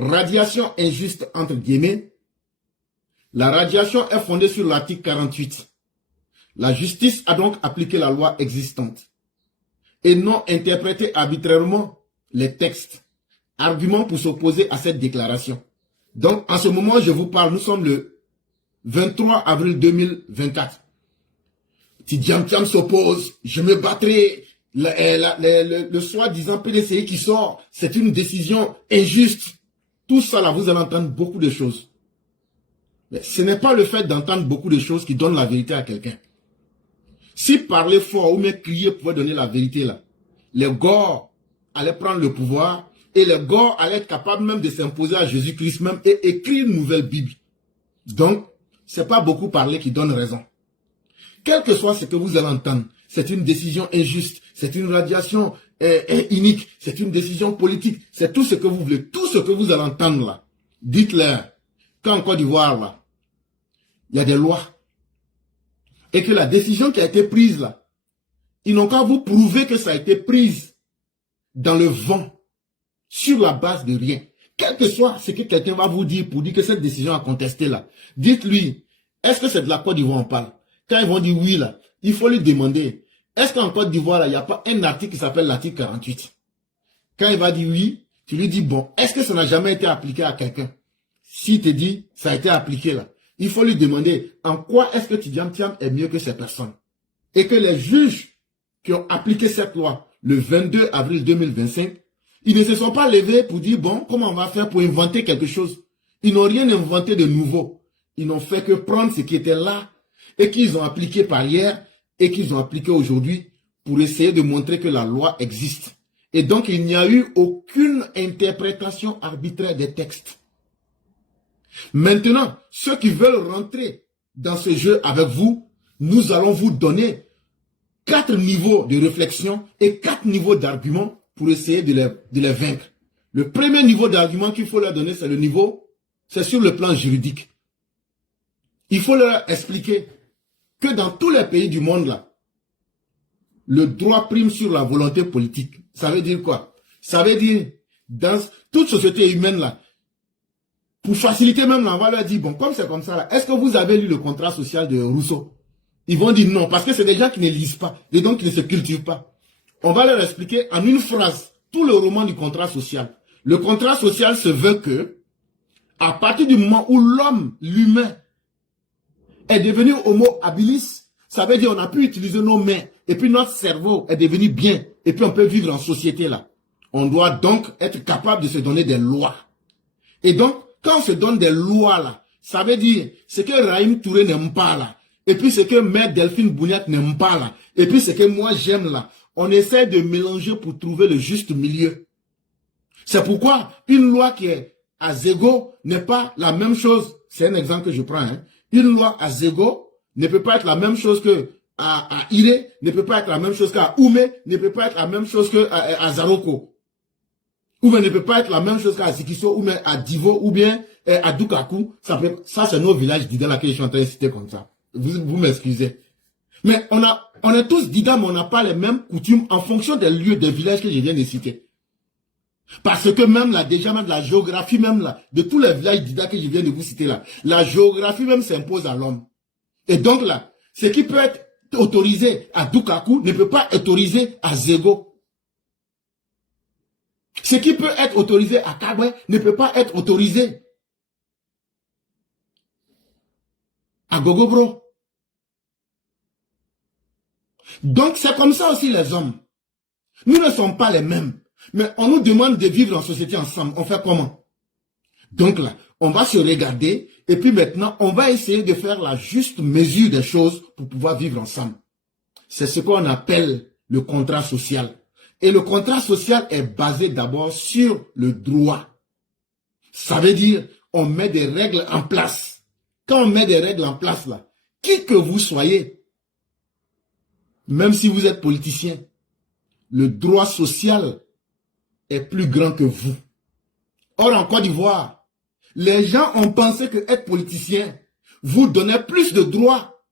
radiation injuste entre guillemets. La radiation est fondée sur l'article 48. La justice a donc appliqué la loi existante et non interprété arbitrairement les textes. Argument pour s'opposer à cette déclaration. Donc, en ce moment, je vous parle, nous sommes le 23 avril 2024. Tidjam Thiam s'oppose, je me battrai. Le soi-disant PDCI qui sort, c'est une décision injuste. Tout ça, là, vous allez entendre beaucoup de choses. Mais ce n'est pas le fait d'entendre beaucoup de choses qui donne la vérité à quelqu'un. Si parler fort ou même crier pouvait donner la vérité, là, les Gors allaient prendre le pouvoir et les Gors allaient être capables même de s'imposer à Jésus-Christ même et écrire une nouvelle Bible. Donc, c'est pas beaucoup parler qui donne raison. Quel que soit ce que vous allez entendre, c'est une décision injuste, c'est une radiation inique, c'est une décision politique, c'est tout ce que vous voulez, tout ce que vous allez entendre là. Dites-leur qu'en Côte d'Ivoire là, il y a des lois et que la décision qui a été prise là, ils n'ont qu'à vous prouver que ça a été prise dans le vent, sur la base de rien. Quel que soit ce que quelqu'un va vous dire pour dire que cette décision a contesté là, dites-lui, est-ce que c'est de la Côte d'Ivoire on parle? Quand ils vont dire oui là, il faut lui demander, est-ce qu'en Côte d'Ivoire là, il n'y a pas un article qui s'appelle l'article 48? Quand il va dire oui, tu lui dis bon, est-ce que ça n'a jamais été appliqué à quelqu'un? S'il te dit, ça a été appliqué là, il faut lui demander, en quoi est-ce que Tidjam Thiam est mieux que ces personnes? Et que les juges qui ont appliqué cette loi le 22 avril 2025, ils ne se sont pas levés pour dire, bon, comment on va faire pour inventer quelque chose? Ils n'ont rien inventé de nouveau. Ils n'ont fait que prendre ce qui était là et qu'ils ont appliqué par hier et qu'ils ont appliqué aujourd'hui pour essayer de montrer que la loi existe. Et donc, il n'y a eu aucune interprétation arbitraire des textes. Maintenant, ceux qui veulent rentrer dans ce jeu avec vous, nous allons vous donner 4 niveaux de réflexion et 4 niveaux d'arguments pour essayer de les vaincre. Le premier niveau d'argument qu'il faut leur donner, c'est sur le plan juridique. Il faut leur expliquer que dans tous les pays du monde, là, le droit prime sur la volonté politique. Ça veut dire quoi? Ça veut dire, dans toute société humaine, là, pour faciliter même, là, on va leur dire, bon, comme c'est comme ça, là, est-ce que vous avez lu le contrat social de Rousseau? Ils vont dire non, parce que c'est des gens qui ne lisent pas, et donc qui ne se cultivent pas. On va leur expliquer en une phrase tout le roman du contrat social. Le contrat social se veut que, à partir du moment où l'humain, est devenu homo habilis, ça veut dire on a pu utiliser nos mains, et puis notre cerveau est devenu bien, et puis on peut vivre en société là. On doit donc être capable de se donner des lois. Et donc, quand on se donne des lois là, ça veut dire ce que Rahim Touré n'aime pas là, et puis ce que Mère Delphine Bouniat n'aime pas là, et puis ce que moi j'aime là, on essaie de mélanger pour trouver le juste milieu. C'est pourquoi une loi qui est à Zégo n'est pas la même chose. C'est un exemple que je prends. Hein. Une loi à Zégo ne peut pas être la même chose que à Iré, ne peut pas être la même chose qu'à Oumé, ne peut pas être la même chose qu'à Zaroko. Ou bien ne peut pas être la même chose qu'à Zikiso, ou bien à Divo, ou bien à Dukaku. Ça c'est nos villages d'Ida là que je suis en train de citer comme ça. Vous m'excusez. Mais on est tous d'Ida, mais on n'a pas les mêmes coutumes en fonction des lieux, des villages que je viens de citer. Parce que même là, déjà même la géographie même là, de tous les villages d'Ida que je viens de vous citer là, la géographie même s'impose à l'homme. Et donc là, ce qui peut être autorisé à Dukaku ne peut pas être autorisé à Zégo. Ce qui peut être autorisé à Kabwe ne peut pas être autorisé à Gogobro. Donc c'est comme ça aussi les hommes. Nous ne sommes pas les mêmes. Mais on nous demande de vivre en société ensemble. On fait comment? Donc là, on va se regarder et puis maintenant, on va essayer de faire la juste mesure des choses pour pouvoir vivre ensemble. C'est ce qu'on appelle le contrat social. Et le contrat social est basé d'abord sur le droit. Ça veut dire, on met des règles en place. Quand on met des règles en place là, qui que vous soyez, même si vous êtes politicien, le droit social est plus grand que vous. Or, en Côte d'Ivoire, les gens ont pensé que être politicien vous donnait plus de droits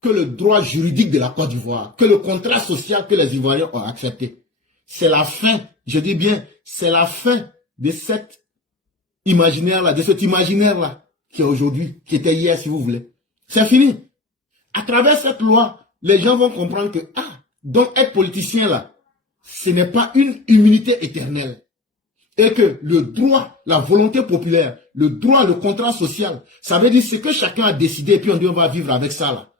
que le droit juridique de la Côte d'Ivoire, que le contrat social que les Ivoiriens ont accepté. C'est la fin, je dis bien, c'est la fin de cette imaginaire-là, de cet imaginaire-là, qui est aujourd'hui, qui était hier, si vous voulez. C'est fini. À travers cette loi, les gens vont comprendre que, donc être politicien là, ce n'est pas une immunité éternelle. Et que le droit, la volonté populaire, le droit, le contrat social, ça veut dire ce que chacun a décidé et puis on dit on va vivre avec ça là.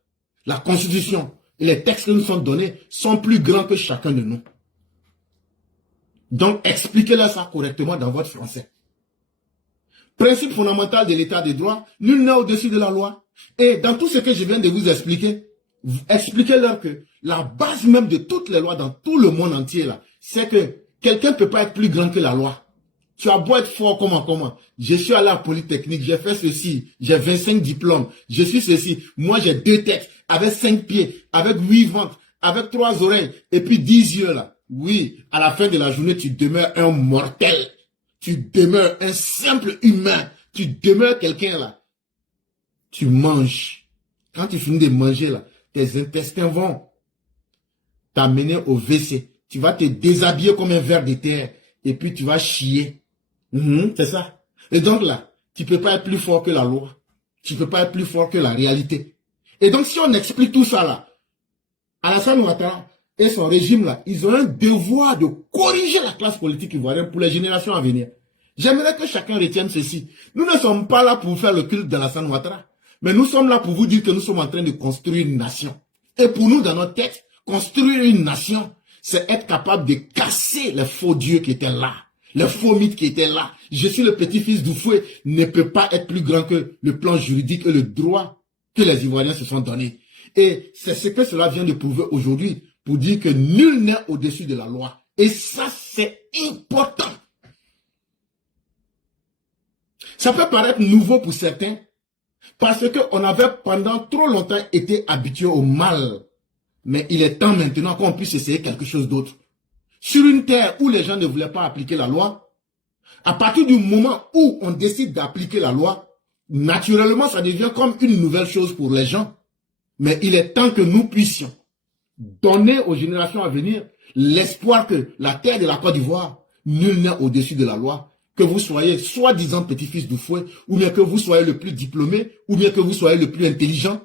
La constitution et les textes qui nous sont donnés sont plus grands que chacun de nous. Donc expliquez-leur ça correctement dans votre français. Principe fondamental de l'état de droit, nul n'est au-dessus de la loi. Et dans tout ce que je viens de vous expliquer, expliquez-leur que la base même de toutes les lois dans tout le monde entier là, c'est que quelqu'un ne peut pas être plus grand que la loi. Tu as beau être fort comment. Je suis allé à la Polytechnique, j'ai fait ceci, j'ai 25 diplômes, je suis ceci. Moi j'ai 2 têtes, avec 5 pieds, avec 8 ventres, avec 3 oreilles, et puis 10 yeux là. Oui, à la fin de la journée, tu demeures un mortel. Tu demeures un simple humain. Tu demeures quelqu'un là. Tu manges. Quand tu finis de manger là, tes intestins vont t'amener au WC. Tu vas te déshabiller comme un ver de terre. Et puis tu vas chier. C'est ça. Et donc là, tu ne peux pas être plus fort que la loi. Tu ne peux pas être plus fort que la réalité. Et donc si on explique tout ça là, Alassane Ouattara et son régime là, ils ont un devoir de corriger la classe politique ivoirienne pour les générations à venir. J'aimerais que chacun retienne ceci. Nous ne sommes pas là pour vous faire le culte d'Alassane Ouattara. Mais nous sommes là pour vous dire que nous sommes en train de construire une nation. Et pour nous, dans notre tête, construire une nation, c'est être capable de casser les faux dieux qui étaient là. Les faux mythes qui étaient là. Je suis le petit-fils d'Oufoué ne peut pas être plus grand que le plan juridique et le droit que les Ivoiriens se sont donnés. Et c'est ce que cela vient de prouver aujourd'hui pour dire que nul n'est au-dessus de la loi. Et ça, c'est important. Ça peut paraître nouveau pour certains parce qu'on avait pendant trop longtemps été habitué au mal. Mais il est temps maintenant qu'on puisse essayer quelque chose d'autre. Sur une terre où les gens ne voulaient pas appliquer la loi, à partir du moment où on décide d'appliquer la loi, naturellement ça devient comme une nouvelle chose pour les gens. Mais il est temps que nous puissions donner aux générations à venir l'espoir que la terre de la Côte d'Ivoire, nul n'est au-dessus de la loi. Que vous soyez soi-disant petit-fils d'Oufoué, ou bien que vous soyez le plus diplômé, ou bien que vous soyez le plus intelligent.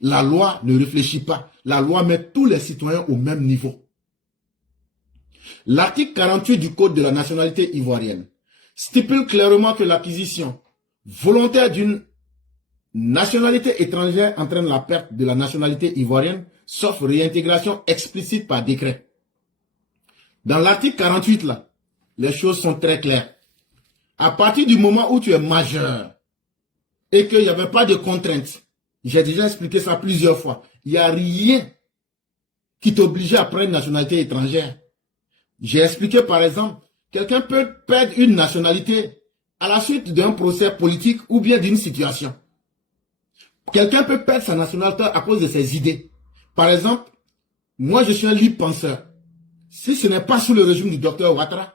La loi ne réfléchit pas. La loi met tous les citoyens au même niveau. L'article 48 du Code de la nationalité ivoirienne stipule clairement que l'acquisition volontaire d'une nationalité étrangère entraîne la perte de la nationalité ivoirienne, sauf réintégration explicite par décret. Dans l'article 48, là, les choses sont très claires. À partir du moment où tu es majeur et qu'il n'y avait pas de contraintes, j'ai déjà expliqué ça plusieurs fois, il n'y a rien qui t'obligeait à prendre une nationalité étrangère. J'ai expliqué par exemple, quelqu'un peut perdre une nationalité à la suite d'un procès politique ou bien d'une situation. Quelqu'un peut perdre sa nationalité à cause de ses idées. Par exemple, moi je suis un libre penseur. Si ce n'est pas sous le régime du docteur Ouattara,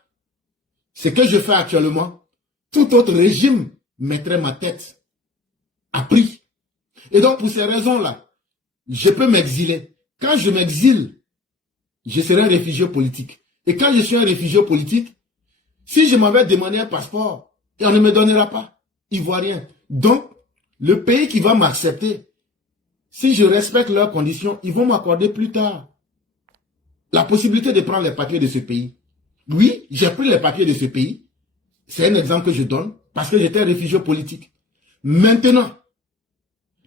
ce que je fais actuellement, tout autre régime mettrait ma tête à prix. Et donc pour ces raisons-là, je peux m'exiler. Quand je m'exile, je serai un réfugié politique. Et quand je suis un réfugié politique, si je m'avais demandé un passeport, et on ne me donnera pas, ivoirien. Donc, le pays qui va m'accepter, si je respecte leurs conditions, ils vont m'accorder plus tard la possibilité de prendre les papiers de ce pays. Oui, j'ai pris les papiers de ce pays. C'est un exemple que je donne, parce que j'étais réfugié politique. Maintenant,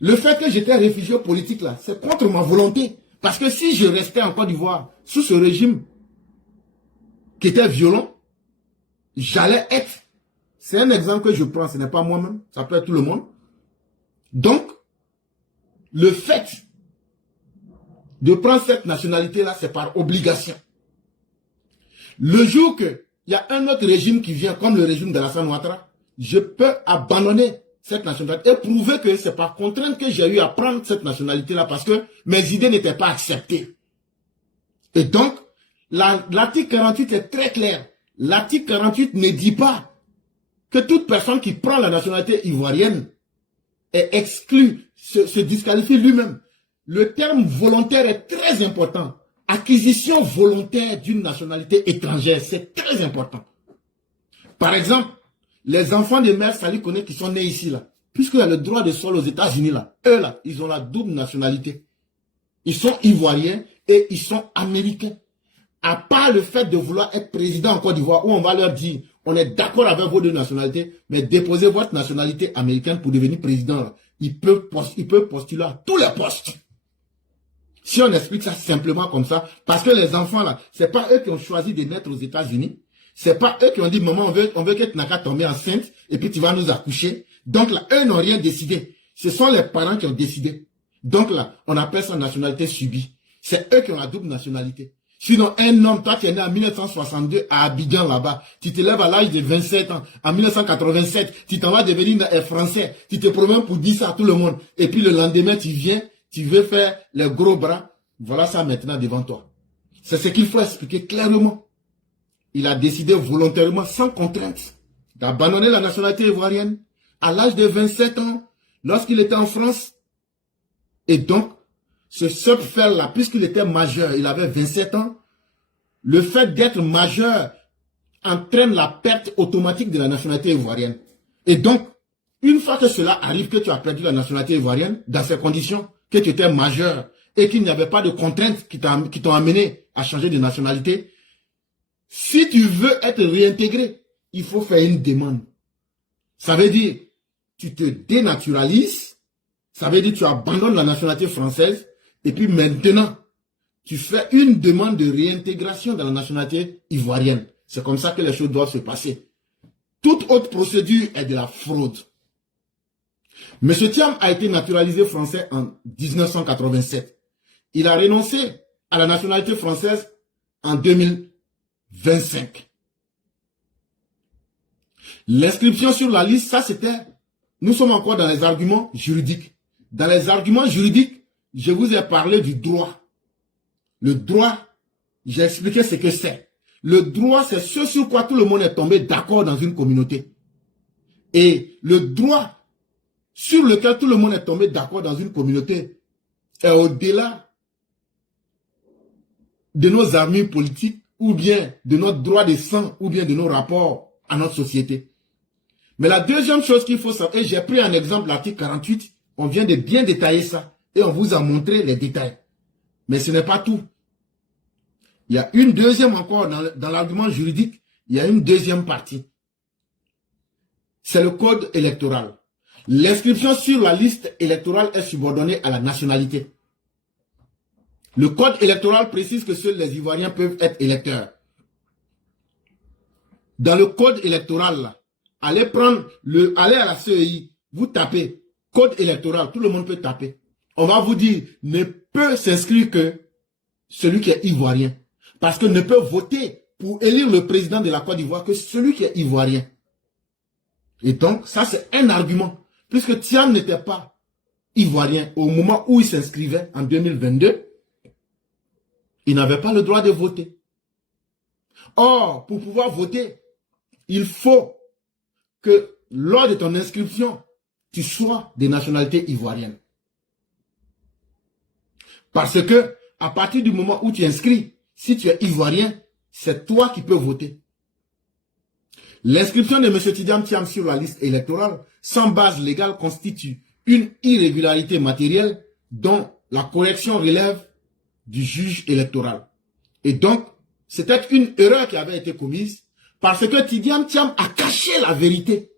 le fait que j'étais réfugié politique là, c'est contre ma volonté. Parce que si je restais en Côte d'Ivoire, sous ce régime qui était violent, j'allais être. C'est un exemple que je prends, ce n'est pas moi-même, ça peut être tout le monde. Donc, le fait de prendre cette nationalité-là, c'est par obligation. Le jour qu'il y a un autre régime qui vient, comme le régime d'Alassane Ouattara, je peux abandonner cette nationalité et prouver que c'est par contrainte que j'ai eu à prendre cette nationalité-là parce que mes idées n'étaient pas acceptées. Et donc, l'article 48 est très clair. L'article 48 ne dit pas que toute personne qui prend la nationalité ivoirienne est exclue, se disqualifie lui-même. Le terme volontaire est très important. Acquisition volontaire d'une nationalité étrangère, c'est très important. Par exemple, les enfants de mères Sali Kone qui sont nés ici, là, puisqu'il y a le droit de sol aux États-Unis, là, eux, là, ils ont la double nationalité. Ils sont ivoiriens et ils sont américains. À part le fait de vouloir être président en Côte d'Ivoire, où on va leur dire, on est d'accord avec vos deux nationalités, mais déposez votre nationalité américaine pour devenir président, là. Ils peuvent postuler à tous les postes. Si on explique ça simplement comme ça, parce que les enfants là, c'est pas eux qui ont choisi de naître aux États-Unis, c'est pas eux qui ont dit maman on veut que tu n'as qu'à tomber enceinte et puis tu vas nous accoucher. Donc là, eux n'ont rien décidé. Ce sont les parents qui ont décidé. Donc là, on appelle ça nationalité subie. C'est eux qui ont la double nationalité. Sinon, un homme, toi qui es né en 1962 à Abidjan là-bas, tu te lèves à l'âge de 27 ans, en 1987, tu t'en vas devenir français, tu te promènes pour dire ça à tout le monde, et puis le lendemain tu viens, tu veux faire les gros bras, voilà ça maintenant devant toi. C'est ce qu'il faut expliquer clairement. Il a décidé volontairement, sans contrainte, d'abandonner la nationalité ivoirienne à l'âge de 27 ans, lorsqu'il était en France. Et donc, ce seul fait-là, puisqu'il était majeur, il avait 27 ans, le fait d'être majeur entraîne la perte automatique de la nationalité ivoirienne. Et donc, une fois que cela arrive, que tu as perdu la nationalité ivoirienne, dans ces conditions, que tu étais majeur et qu'il n'y avait pas de contraintes qui t'ont amené à changer de nationalité, si tu veux être réintégré, il faut faire une demande. Ça veut dire, tu te dénaturalises, ça veut dire tu abandonnes la nationalité française, et puis maintenant, tu fais une demande de réintégration dans la nationalité ivoirienne. C'est comme ça que les choses doivent se passer. Toute autre procédure est de la fraude. M. Thiam a été naturalisé français en 1987. Il a renoncé à la nationalité française en 2025. L'inscription sur la liste, ça c'était... Nous sommes encore dans les arguments juridiques. Dans les arguments juridiques, je vous ai parlé du droit. Le droit, j'ai expliqué ce que c'est. Le droit, c'est ce sur quoi tout le monde est tombé d'accord dans une communauté. Et le droit sur lequel tout le monde est tombé d'accord dans une communauté est au-delà de nos armures politiques ou bien de notre droit de sang ou bien de nos rapports à notre société. Mais la deuxième chose qu'il faut savoir, et j'ai pris un exemple, l'article 48, on vient de bien détailler ça et on vous a montré les détails. Mais ce n'est pas tout. Il y a une deuxième encore, dans l'argument juridique, il y a une deuxième partie. C'est le code électoral. L'inscription sur la liste électorale est subordonnée à la nationalité. Le code électoral précise que seuls les Ivoiriens peuvent être électeurs. Dans le code électoral, là, allez à la CEI, vous tapez code électoral, tout le monde peut taper. On va vous dire, ne peut s'inscrire que celui qui est ivoirien. Parce que ne peut voter pour élire le président de la Côte d'Ivoire que celui qui est ivoirien. Et donc, ça c'est un argument. Puisque Thiam n'était pas ivoirien au moment où il s'inscrivait en 2022, il n'avait pas le droit de voter. Or, pour pouvoir voter, il faut que lors de ton inscription, tu sois de nationalité ivoirienne. Parce que, à partir du moment où tu inscris, si tu es ivoirien, c'est toi qui peux voter. L'inscription de M. Tidjam Thiam sur la liste électorale, sans base légale, constitue une irrégularité matérielle dont la correction relève du juge électoral. Et donc, c'était une erreur qui avait été commise parce que Tidjam Thiam a caché la vérité.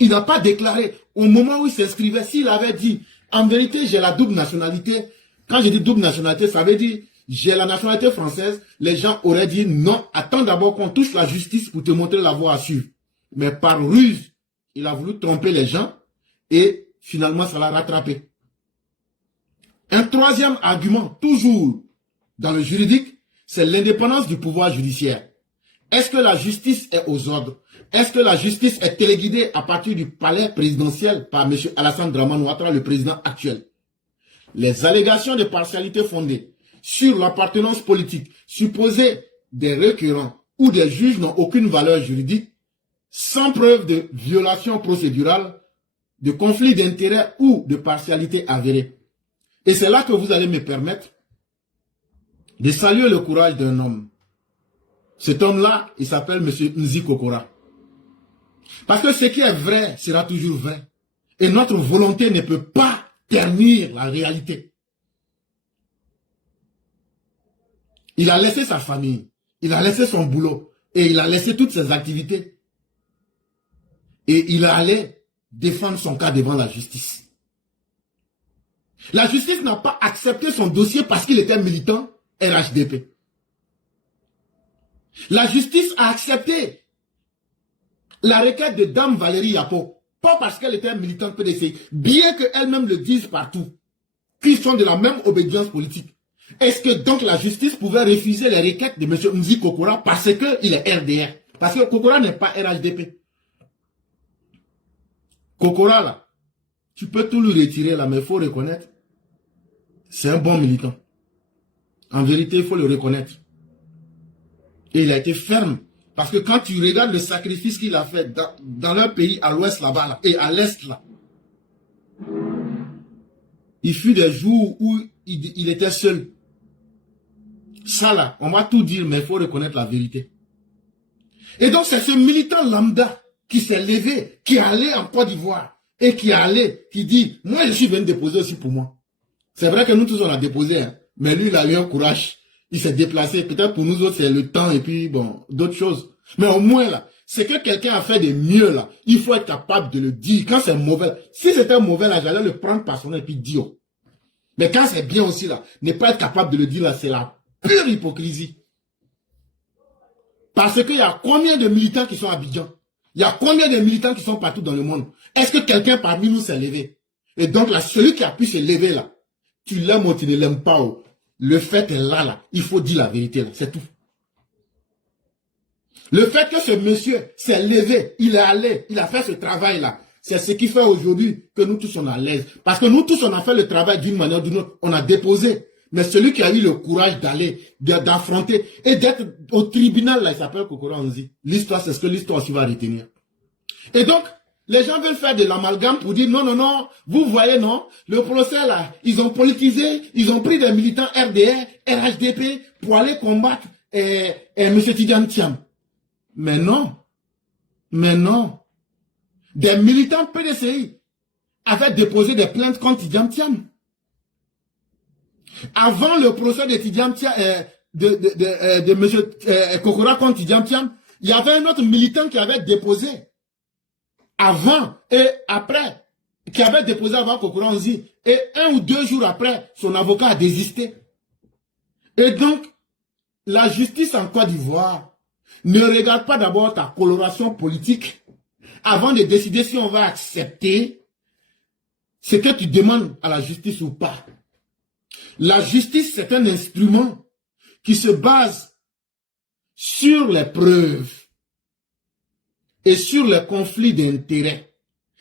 Il n'a pas déclaré au moment où il s'inscrivait, s'il avait dit, en vérité, j'ai la double nationalité. Quand je dis double nationalité, ça veut dire, j'ai la nationalité française. Les gens auraient dit, non, attends d'abord qu'on touche la justice pour te montrer la voie à suivre. Mais par ruse, il a voulu tromper les gens et finalement, ça l'a rattrapé. Un troisième argument, toujours dans le juridique, c'est l'indépendance du pouvoir judiciaire. Est-ce que la justice est aux ordres? Est-ce que la justice est téléguidée à partir du palais présidentiel par M. Alassane Dramane Ouattara, le président actuel? Les allégations de partialité fondées sur l'appartenance politique supposée des requérants ou des juges n'ont aucune valeur juridique, sans preuve de violation procédurale, de conflit d'intérêts ou de partialité avérée. Et c'est là que vous allez me permettre de saluer le courage d'un homme. Cet homme-là, il s'appelle M. Nzi Kokora. Parce que ce qui est vrai sera toujours vrai. Et notre volonté ne peut pas ternir la réalité. Il a laissé sa famille, il a laissé son boulot, et il a laissé toutes ses activités. Et il allait défendre son cas devant la justice. La justice n'a pas accepté son dossier parce qu'il était militant RHDP. La justice a accepté la requête de Dame Valérie Yapo, pas parce qu'elle était militante PDC, bien qu'elle-même le dise partout, qu'ils sont de la même obédience politique. Est-ce que donc la justice pouvait refuser les requêtes de M. Nzi Kokora parce qu'il est RDR? Parce que Kokora n'est pas RHDP. Kokora là, tu peux tout lui retirer là, mais il faut reconnaître, c'est un bon militant. En vérité, il faut le reconnaître. Et il a été ferme. Parce que quand tu regardes le sacrifice qu'il a fait dans leur pays, à l'ouest là-bas, là, et à l'est là, il fut des jours où il était seul. Ça là, on va tout dire, mais il faut reconnaître la vérité. Et donc c'est ce militant lambda qui s'est levé, qui est allé en Côte d'Ivoire, et qui dit, moi je suis venu déposer aussi pour moi. C'est vrai que nous tous on a déposé, hein, mais lui il a eu un courage. Il s'est déplacé. Peut-être pour nous autres, c'est le temps et puis, bon, d'autres choses. Mais au moins, là, c'est que quelqu'un a fait de mieux, là. Il faut être capable de le dire. Quand c'est mauvais, si c'était mauvais, là, j'allais le prendre par son nez et puis dire. Mais quand c'est bien aussi, là, ne pas être capable de le dire, là, c'est la pure hypocrisie. Parce qu'il y a combien de militants qui sont à Abidjan? Il y a combien de militants qui sont partout dans le monde? Est-ce que quelqu'un parmi nous s'est levé? Et donc, là, celui qui a pu se lever, là, tu l'aimes ou tu ne l'aimes pas, oh. Le fait est là, il faut dire la vérité, là, c'est tout. Le fait que ce monsieur s'est levé, il est allé, il a fait ce travail-là, c'est ce qui fait aujourd'hui que nous tous on est à l'aise. Parce que nous tous on a fait le travail d'une manière ou d'une autre, on a déposé. Mais celui qui a eu le courage d'aller, d'affronter et d'être au tribunal, là, il s'appelle Kokora Nzi. L'histoire, c'est ce que l'histoire aussi va retenir. Et donc, les gens veulent faire de l'amalgame pour dire non, non, non, vous voyez, non, le procès là, ils ont politisé, ils ont pris des militants RDR, RHDP pour aller combattre M. Tidjane Thiam. Mais non, des militants PDCI avaient déposé des plaintes contre Tidjane Thiam. Avant le procès de Tidjane Thiam, de M. Kokora contre Tidjane Thiam, il y avait un autre militant qui avait déposé avant et après, qui avait déposé avant Kokora Nzi, et 1 ou 2 jours après, son avocat a désisté. Et donc, la justice en Côte d'Ivoire ne regarde pas d'abord ta coloration politique avant de décider si on va accepter ce que tu demandes à la justice ou pas. La justice, c'est un instrument qui se base sur les preuves et sur les conflits d'intérêts.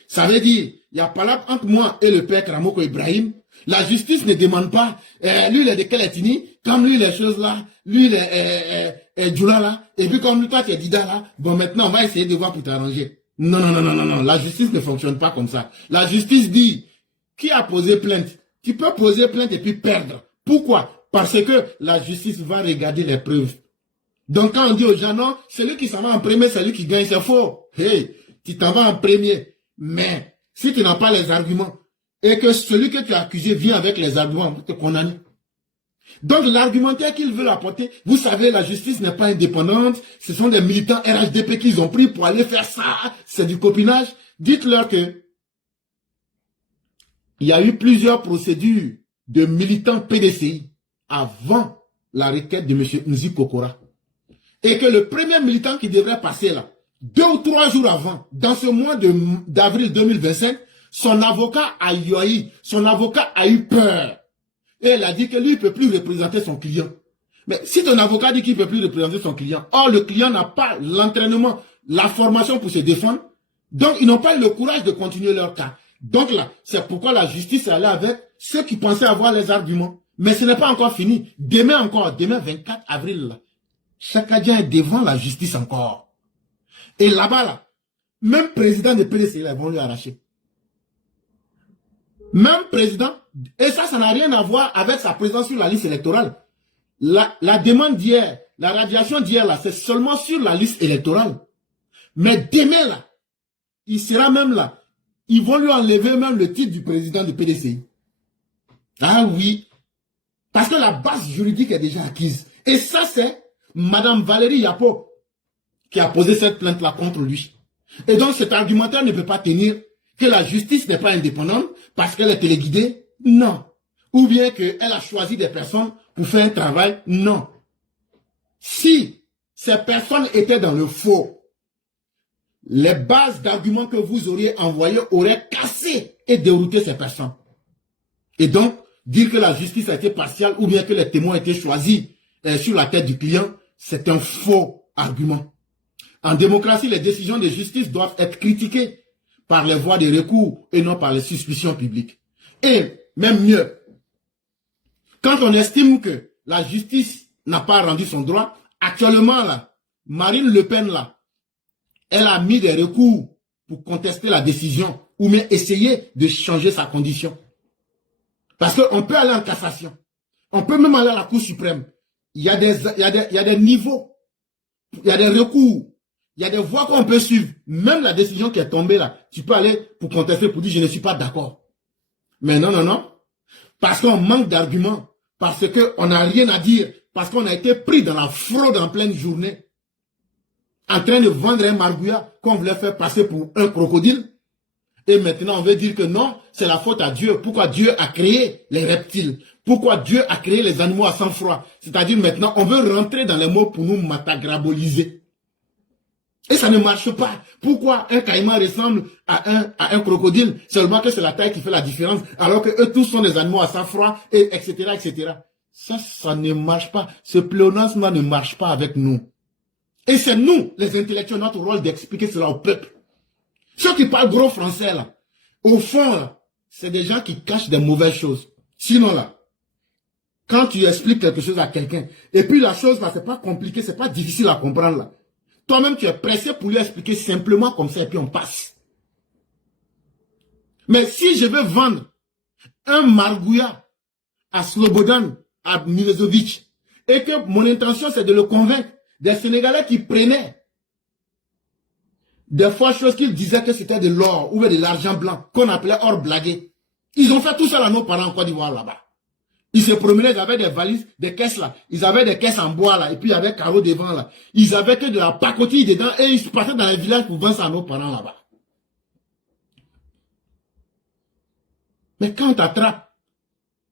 Ça veut dire, il y a pas entre moi et le père Kramoko Ibrahim. La justice ne demande pas, lui il est de quelle ethnie, comme lui les choses là, lui il est Djoula là, et puis comme lui toi tu es Dida là, bon maintenant on va essayer de voir pour t'arranger. Non, non, non, non, non, non, la justice ne fonctionne pas comme ça. La justice dit, qui a posé plainte? Tu peux poser plainte et puis perdre. Pourquoi? Parce que la justice va regarder les preuves. Donc quand on dit aux gens, non, celui qui s'en va en premier, c'est lui qui gagne, c'est faux. Hey, tu t'en vas en premier. Mais si tu n'as pas les arguments, et que celui que tu as accusé vient avec les arguments, te condamner. Donc l'argumentaire qu'ils veulent apporter, vous savez, la justice n'est pas indépendante, ce sont des militants RHDP qu'ils ont pris pour aller faire ça, c'est du copinage. Dites-leur que il y a eu plusieurs procédures de militants PDCI avant la requête de M. Nzi Kokora. Et que le premier militant qui devrait passer là, 2 ou 3 jours avant, dans ce mois d'avril 2025, son avocat a yoï, son avocat a eu peur. Et il a dit que lui, il ne peut plus représenter son client. Mais si ton avocat dit qu'il ne peut plus représenter son client, or le client n'a pas l'entraînement, la formation pour se défendre, donc ils n'ont pas eu le courage de continuer leur cas. Donc là, c'est pourquoi la justice est allée avec ceux qui pensaient avoir les arguments. Mais ce n'est pas encore fini. Demain encore, demain 24 avril, là, Chakadien est devant la justice encore. Et là-bas, là, même président de PDC, ils vont lui arracher. Même président, et ça n'a rien à voir avec sa présence sur la liste électorale. La demande d'hier, la radiation d'hier, là, c'est seulement sur la liste électorale. Mais demain, là, il sera même là. Ils vont lui enlever même le titre du président du PDCI. Ah oui. Parce que la base juridique est déjà acquise. Et ça, c'est Madame Valérie Yapo qui a posé cette plainte-là contre lui. Et donc, cet argumentaire ne peut pas tenir que la justice n'est pas indépendante parce qu'elle est téléguidée. Non. Ou bien qu'elle a choisi des personnes pour faire un travail. Non. Si ces personnes étaient dans le faux, les bases d'arguments que vous auriez envoyées auraient cassé et dérouté ces personnes. Et donc, dire que la justice a été partiale ou bien que les témoins ont été choisis sur la tête du client, c'est un faux argument. En démocratie, les décisions de justice doivent être critiquées par les voies de recours et non par les suspicions publiques. Et même mieux, quand on estime que la justice n'a pas rendu son droit, actuellement, là, Marine Le Pen, là, elle a mis des recours pour contester la décision ou même essayer de changer sa condition. Parce qu'on peut aller en cassation. On peut même aller à la Cour suprême. Il y a des niveaux. Il y a des recours. Il y a des voies qu'on peut suivre. Même la décision qui est tombée là, tu peux aller pour contester, pour dire je ne suis pas d'accord. Mais non, non, non. Parce qu'on manque d'arguments. Parce qu'on n'a rien à dire. Parce qu'on a été pris dans la fraude en pleine journée. En train de vendre un margouillat qu'on voulait faire passer pour un crocodile. Et maintenant, on veut dire que non, c'est la faute à Dieu. Pourquoi Dieu a créé les reptiles? Pourquoi Dieu a créé les animaux à sang froid? C'est-à-dire maintenant, on veut rentrer dans les mots pour nous matagraboliser. Et ça ne marche pas. Pourquoi un caïman ressemble à un crocodile? Seulement que c'est la taille qui fait la différence, alors que eux tous sont des animaux à sang froid, et etc., etc. Ça ne marche pas. Ce pléonasme-là ne marche pas avec nous. Et c'est nous, les intellectuels, notre rôle d'expliquer cela au peuple. Ceux qui parlent gros français, là, au fond, là, c'est des gens qui cachent des mauvaises choses. Sinon, là, quand tu expliques quelque chose à quelqu'un, et puis la chose, là, c'est pas compliqué, c'est pas difficile à comprendre, là. Toi-même, tu es pressé pour lui expliquer simplement comme ça, et puis on passe. Mais si je veux vendre un margouillat à Slobodan, à Milosevic, et que mon intention, c'est de le convaincre, des Sénégalais qui prenaient des fois choses qu'ils disaient que c'était de l'or ou de l'argent blanc, qu'on appelait or blagué. Ils ont fait tout ça à nos parents en Côte d'Ivoire là-bas. Ils se promenaient, ils avaient des valises, des caisses là. Ils avaient des caisses en bois là, et puis il y avait carreaux devant là. Ils avaient que de la pacotille dedans et ils partaient dans les villages pour vendre ça à nos parents là-bas. Mais quand on t'attrape,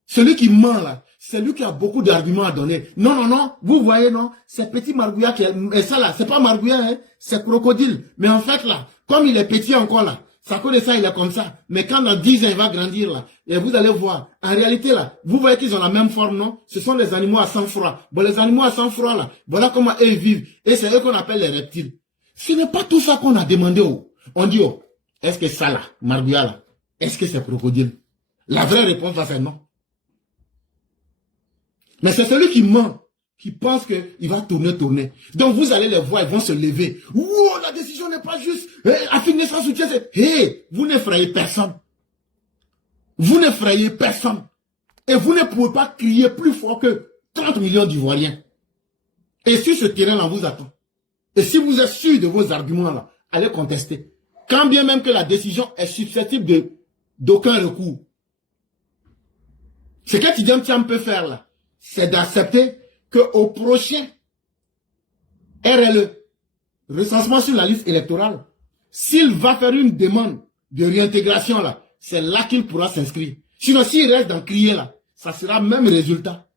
celui qui ment là, c'est lui qui a beaucoup d'arguments à donner. Non, non, non, vous voyez, non, c'est petit margouillat qui est, ça là, c'est pas margouillat, hein, c'est crocodile. Mais en fait là, comme il est petit encore là, ça cause de ça, il est comme ça. Mais quand dans 10 ans, il va grandir là, et vous allez voir, en réalité là, vous voyez qu'ils ont la même forme, non? Ce sont des animaux à sang froid. Bon, les animaux à sang froid là, voilà comment eux vivent. Et c'est eux qu'on appelle les reptiles. Ce n'est pas tout ça qu'on a demandé. Oh. On dit, oh, est-ce que ça là, margouillat là, est-ce que c'est crocodile? La vraie réponse là, c'est non. Mais c'est celui qui ment, qui pense qu'il va tourner. Donc vous allez les voir, ils vont se lever. Wow, la décision n'est pas juste. Affiner sans soutien, c'est... Hey, vous n'effrayez personne. Vous n'effrayez personne. Et vous ne pouvez pas crier plus fort que 30 millions d'Ivoiriens. Et sur ce terrain-là, on vous attend. Et si vous êtes sûr de vos arguments-là, allez contester. Quand bien même que la décision est susceptible d'aucun recours. Ce que Tidjane Thiam peut faire là, c'est d'accepter qu'au prochain RLE, recensement sur la liste électorale, s'il va faire une demande de réintégration là, c'est là qu'il pourra s'inscrire. Sinon, s'il reste dans crier là, ça sera même résultat.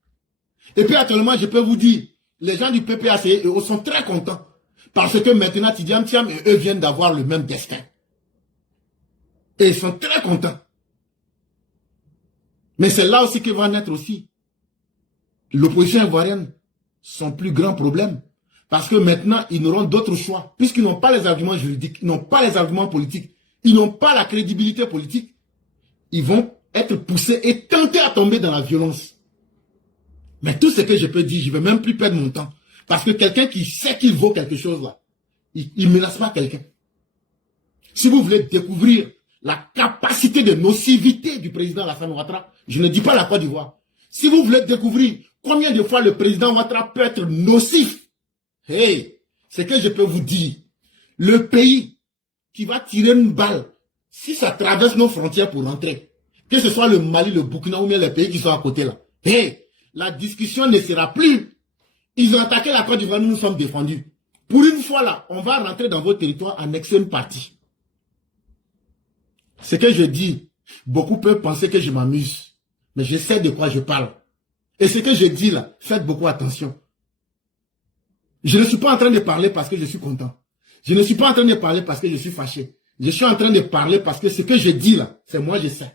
Et puis actuellement, je peux vous dire, les gens du PPAC sont très contents. Parce que maintenant, Tidjane Thiam et eux viennent d'avoir le même destin. Et ils sont très contents. Mais c'est là aussi que va naître aussi l'opposition ivoirienne, son plus grand problème. Parce que maintenant, ils n'auront d'autre choix. Puisqu'ils n'ont pas les arguments juridiques, ils n'ont pas les arguments politiques, ils n'ont pas la crédibilité politique. Ils vont être poussés et tentés à tomber dans la violence. Mais tout ce que je peux dire, je ne vais même plus perdre mon temps. Parce que quelqu'un qui sait qu'il vaut quelque chose là, il ne menace pas quelqu'un. Si vous voulez découvrir la capacité de nocivité du président Alassane Ouattara, je ne dis pas la Côte d'Ivoire. Si vous voulez découvrir combien de fois le président Ouattara peut être nocif, hey, c'est que je peux vous dire, le pays qui va tirer une balle, si ça traverse nos frontières pour rentrer, que ce soit le Mali, le Burkina ou bien les pays qui sont à côté là, hey, la discussion ne sera plus. Ils ont attaqué la Côte d'Ivoire, nous nous sommes défendus. Pour une fois là, on va rentrer dans vos territoires, annexer une partie. Ce que je dis, beaucoup peuvent penser que je m'amuse, mais je sais de quoi je parle. Et ce que je dis là, faites beaucoup attention. Je ne suis pas en train de parler parce que je suis content. Je ne suis pas en train de parler parce que je suis fâché. Je suis en train de parler parce que ce que je dis là, c'est moi je sais.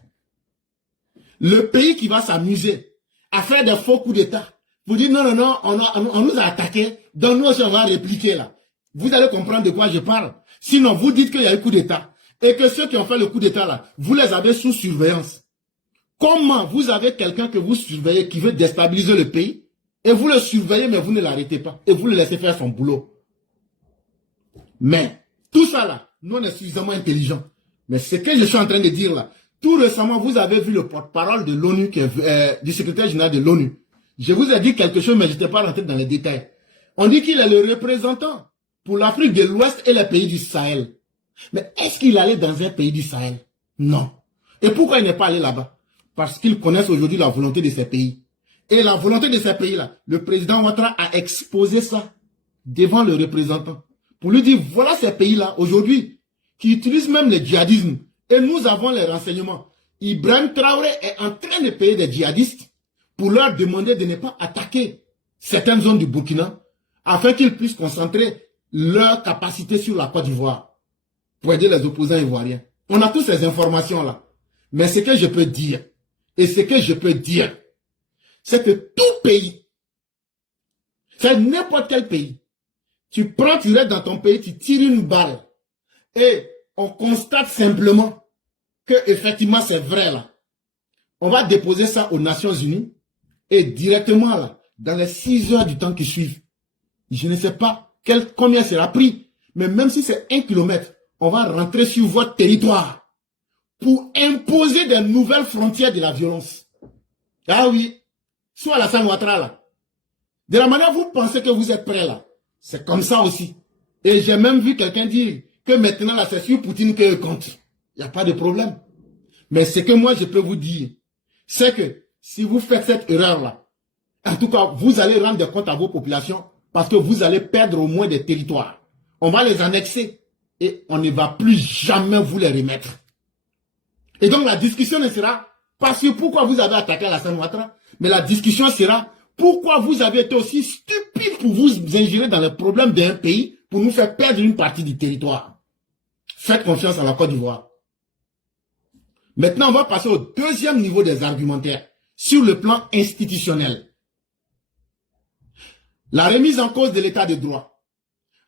Le pays qui va s'amuser à faire des faux coups d'État, vous dites non, non, non, on nous a attaqués, donc nous aussi on va répliquer là. Vous allez comprendre de quoi je parle. Sinon, vous dites qu'il y a eu coup d'État et que ceux qui ont fait le coup d'État là, vous les avez sous surveillance. Comment vous avez quelqu'un que vous surveillez qui veut déstabiliser le pays et vous le surveillez mais vous ne l'arrêtez pas et vous le laissez faire son boulot. Mais tout ça là, nous on est suffisamment intelligents. Mais ce que je suis en train de dire là, tout récemment vous avez vu le porte-parole de l'ONU, du secrétaire général de l'ONU. Je vous ai dit quelque chose mais je n'étais pas rentré dans les détails. On dit qu'il est le représentant pour l'Afrique de l'Ouest et les pays du Sahel. Mais est-ce qu'il allait dans un pays du Sahel? Non. Et pourquoi il n'est pas allé là-bas? Parce qu'ils connaissent aujourd'hui la volonté de ces pays. Et la volonté de ces pays-là, le président Ouattara a exposé ça devant le représentant. Pour lui dire, voilà ces pays-là, aujourd'hui, qui utilisent même le djihadisme. Et nous avons les renseignements. Ibrahim Traoré est en train de payer des djihadistes pour leur demander de ne pas attaquer certaines zones du Burkina, afin qu'ils puissent concentrer leur capacité sur la Côte d'Ivoire, pour aider les opposants ivoiriens. On a toutes ces informations-là. Mais ce que je peux dire, et ce que je peux dire, c'est que tout pays, c'est n'importe quel pays, tu prends, tu restes dans ton pays, tu tires une balle, et on constate simplement que effectivement c'est vrai là. On va déposer ça aux Nations Unies, et directement là, dans les 6 heures du temps qui suivent, je ne sais pas combien sera pris, mais même si c'est 1 kilomètre, on va rentrer sur votre territoire pour imposer des nouvelles frontières de la violence. Ah oui, soit Alassane Ouattara là. De la manière vous pensez que vous êtes prêts là, c'est comme ça aussi. Et j'ai même vu quelqu'un dire que maintenant là c'est sur Poutine que compte. Il n'y a pas de problème. Mais ce que moi je peux vous dire, c'est que si vous faites cette erreur là, en tout cas vous allez rendre compte à vos populations parce que vous allez perdre au moins des territoires. On va les annexer et on ne va plus jamais vous les remettre. Et donc la discussion ne sera pas sur pourquoi vous avez attaqué Alassane Ouattara, mais la discussion sera pourquoi vous avez été aussi stupide pour vous ingérer dans les problèmes d'un pays pour nous faire perdre une partie du territoire. Faites confiance à la Côte d'Ivoire. Maintenant, on va passer au deuxième niveau des argumentaires, sur le plan institutionnel. La remise en cause de l'état de droit.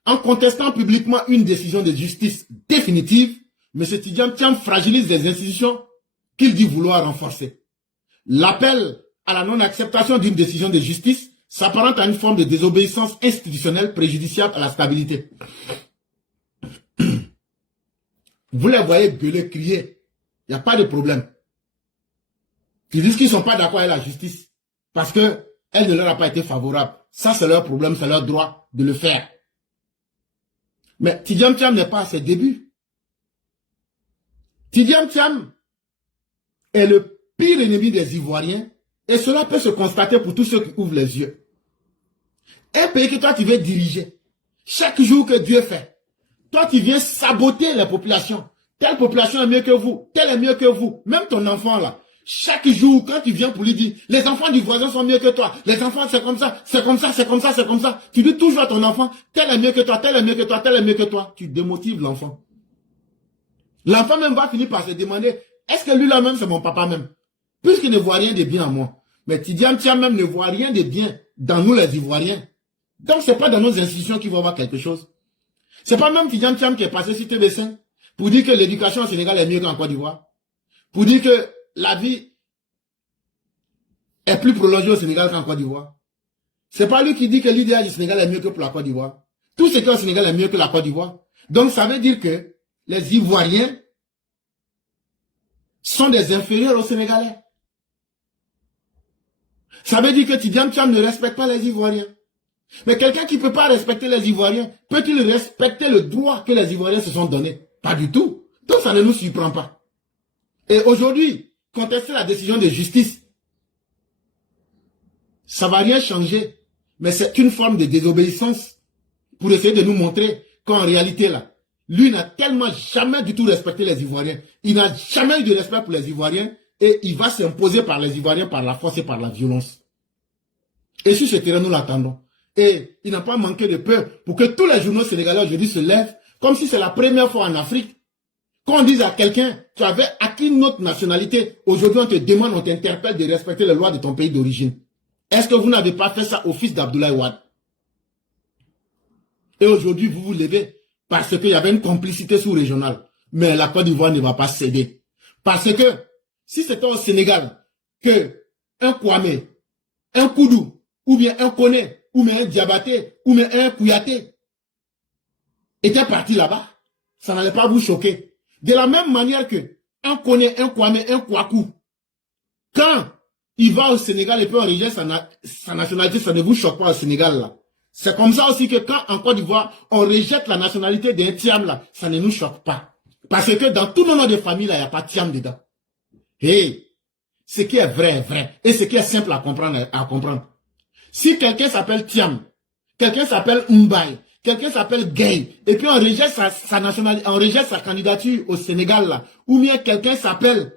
En contestant publiquement une décision de justice définitive, M. Tidjane Thiam fragilise les institutions qu'il dit vouloir renforcer. L'appel à la non-acceptation d'une décision de justice s'apparente à une forme de désobéissance institutionnelle préjudiciable à la stabilité. Vous les voyez gueuler, crier, il n'y a pas de problème. Ils disent qu'ils ne sont pas d'accord avec la justice parce qu'elle ne leur a pas été favorable. Ça, c'est leur problème, c'est leur droit de le faire. Mais Tidjane Thiam n'est pas à ses débuts. Tidjane Thiam est le pire ennemi des Ivoiriens et cela peut se constater pour tous ceux qui ouvrent les yeux. Un pays que toi tu veux diriger, chaque jour que Dieu fait, toi tu viens saboter les populations. Telle population est mieux que vous, telle est mieux que vous, même ton enfant là. Chaque jour, quand tu viens pour lui dire, les enfants du voisin sont mieux que toi, les enfants c'est comme ça, c'est comme ça, c'est comme ça, c'est comme ça. Tu dis toujours à ton enfant, tel est mieux que toi, tel est mieux que toi, tel est mieux que toi. Tu démotives l'enfant. L'enfant même va finir par se demander, est-ce que lui là même c'est mon papa même? Puisqu'il ne voit rien de bien en moi. Mais Tidjane Thiam même ne voit rien de bien dans nous les Ivoiriens. Donc c'est pas dans nos institutions qu'il va y avoir quelque chose. C'est pas même Tidjane Thiam qui est passé sur TV5 pour dire que l'éducation au Sénégal est mieux qu'en Côte d'Ivoire. Pour dire que la vie est plus prolongée au Sénégal qu'en Côte d'Ivoire. C'est pas lui qui dit que l'idéal du Sénégal est mieux que pour la Côte d'Ivoire. Tout ce qui est au Sénégal est mieux que la Côte d'Ivoire. Donc ça veut dire que les Ivoiriens sont des inférieurs aux Sénégalais. Ça veut dire que Tidjane Thiam ne respecte pas les Ivoiriens. Mais quelqu'un qui ne peut pas respecter les Ivoiriens, peut-il respecter le droit que les Ivoiriens se sont donnés? Pas du tout. Donc ça ne nous surprend pas. Et aujourd'hui, contester la décision de justice, ça ne va rien changer. Mais c'est une forme de désobéissance pour essayer de nous montrer qu'en réalité, là, lui n'a tellement jamais du tout respecté les Ivoiriens. Il n'a jamais eu de respect pour les Ivoiriens et il va s'imposer par les Ivoiriens par la force et par la violence. Et sur ce terrain, nous l'attendons. Et il n'a pas manqué de peur pour que tous les journaux sénégalais aujourd'hui se lèvent comme si c'est la première fois en Afrique qu'on dise à quelqu'un, tu avais acquis notre nationalité, aujourd'hui on te demande, on t'interpelle de respecter les lois de ton pays d'origine. Est-ce que vous n'avez pas fait ça au fils d'Abdoulaye Wade? Et aujourd'hui, vous vous levez parce qu'il y avait une complicité sous-régionale. Mais la Côte d'Ivoire ne va pas céder. Parce que si c'était au Sénégal que un Kwame, un Koudou, ou bien un Koné, ou bien un Diabaté, ou bien un Kouyaté était parti là-bas, ça n'allait pas vous choquer. De la même manière que un Koné, un Kwame, un Kouakou, quand il va au Sénégal et peut enregistrer sa nationalité, ça ne vous choque pas au Sénégal là. C'est comme ça aussi que quand en Côte d'Ivoire, on rejette la nationalité d'un Tiam là, ça ne nous choque pas. Parce que dans tous nos noms de famille là, il n'y a pas Tiam dedans. Hey, ce qui est vrai est vrai. Et ce qui est simple à comprendre. Si quelqu'un s'appelle Tiam, quelqu'un s'appelle Mbaye, quelqu'un s'appelle Gay, et puis on rejette sa nationalité, on rejette sa candidature au Sénégal là, ou bien quelqu'un s'appelle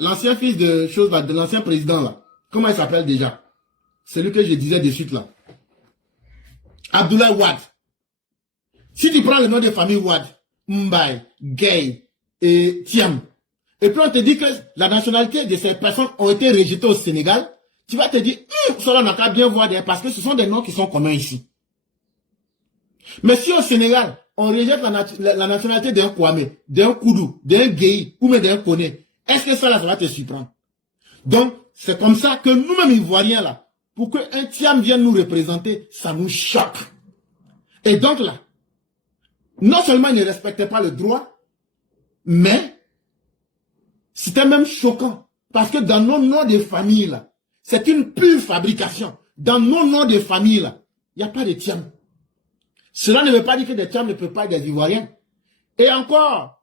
l'ancien fils de l'ancien président là. Comment il s'appelle déjà? Celui que je disais de suite là. Abdoulaye Wade. Si tu prends le nom de famille Wade, Mbaye, Gay et Thiam, et puis on te dit que la nationalité de ces personnes ont été rejetées au Sénégal, tu vas te dire, cela n'a qu'à bien voir parce que ce sont des noms qui sont communs ici. Mais si au Sénégal, on rejette la nationalité d'un Kwame, d'un Koudou, d'un Gay ou même d'un Koné, est-ce que ça va te surprendre? Donc, c'est comme ça que nous-mêmes Ivoiriens là, pour qu'un Thiam vienne nous représenter, ça nous choque. Et donc là, non seulement il ne respectait pas le droit, mais c'était même choquant. Parce que dans nos noms de famille là, c'est une pure fabrication. Dans nos noms de famille là, il n'y a pas de Thiam. Cela ne veut pas dire que des Thiam ne peuvent pas être des Ivoiriens. Et encore,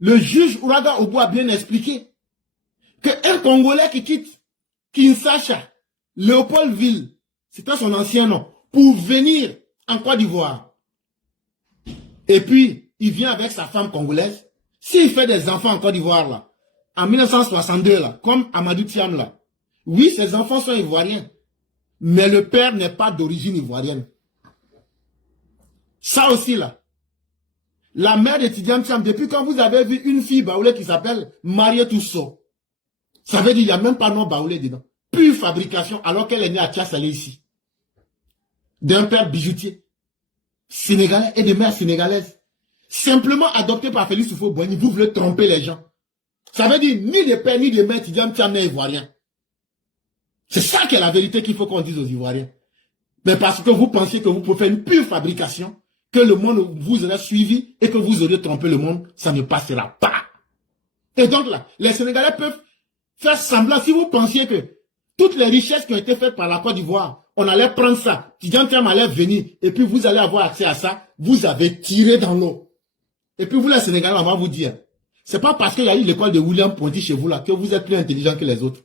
le juge Ouraga Obo a bien expliqué qu'un Congolais qui quitte Kinshasa, Léopoldville, c'était son ancien nom, pour venir en Côte d'Ivoire. Et puis, il vient avec sa femme congolaise. S'il fait des enfants en Côte d'Ivoire, là, en 1962, là, comme Amadou Thiam, là, oui, ses enfants sont ivoiriens, mais le père n'est pas d'origine ivoirienne. Ça aussi, là, la mère de Tidiane Thiam, depuis quand vous avez vu une fille baoulée qui s'appelle Marie Tousso, ça veut dire qu'il n'y a même pas nom baoulé dedans. Pure fabrication, alors qu'elle est née à Tchassalé ici. D'un père bijoutier, sénégalais et de mère sénégalaise. Simplement adopté par Félix Houphouët-Boigny, vous voulez tromper les gens. Ça veut dire ni de père ni de mère Tidiane Thiam n'est ivoirien. C'est ça qui est la vérité qu'il faut qu'on dise aux Ivoiriens. Mais parce que vous pensez que vous pouvez faire une pure fabrication, que le monde vous aurait suivi et que vous auriez trompé le monde, ça ne passera pas. Et donc là, les Sénégalais peuvent faire semblant, si vous pensiez que toutes les richesses qui ont été faites par la Côte d'Ivoire, on allait prendre ça, Tidiane Thiam allait venir, et puis vous allez avoir accès à ça, vous avez tiré dans l'eau. Et puis vous les Sénégalais, on va vous dire, c'est pas parce qu'il y a eu l'école de William Ponty chez vous là, que vous êtes plus intelligent que les autres.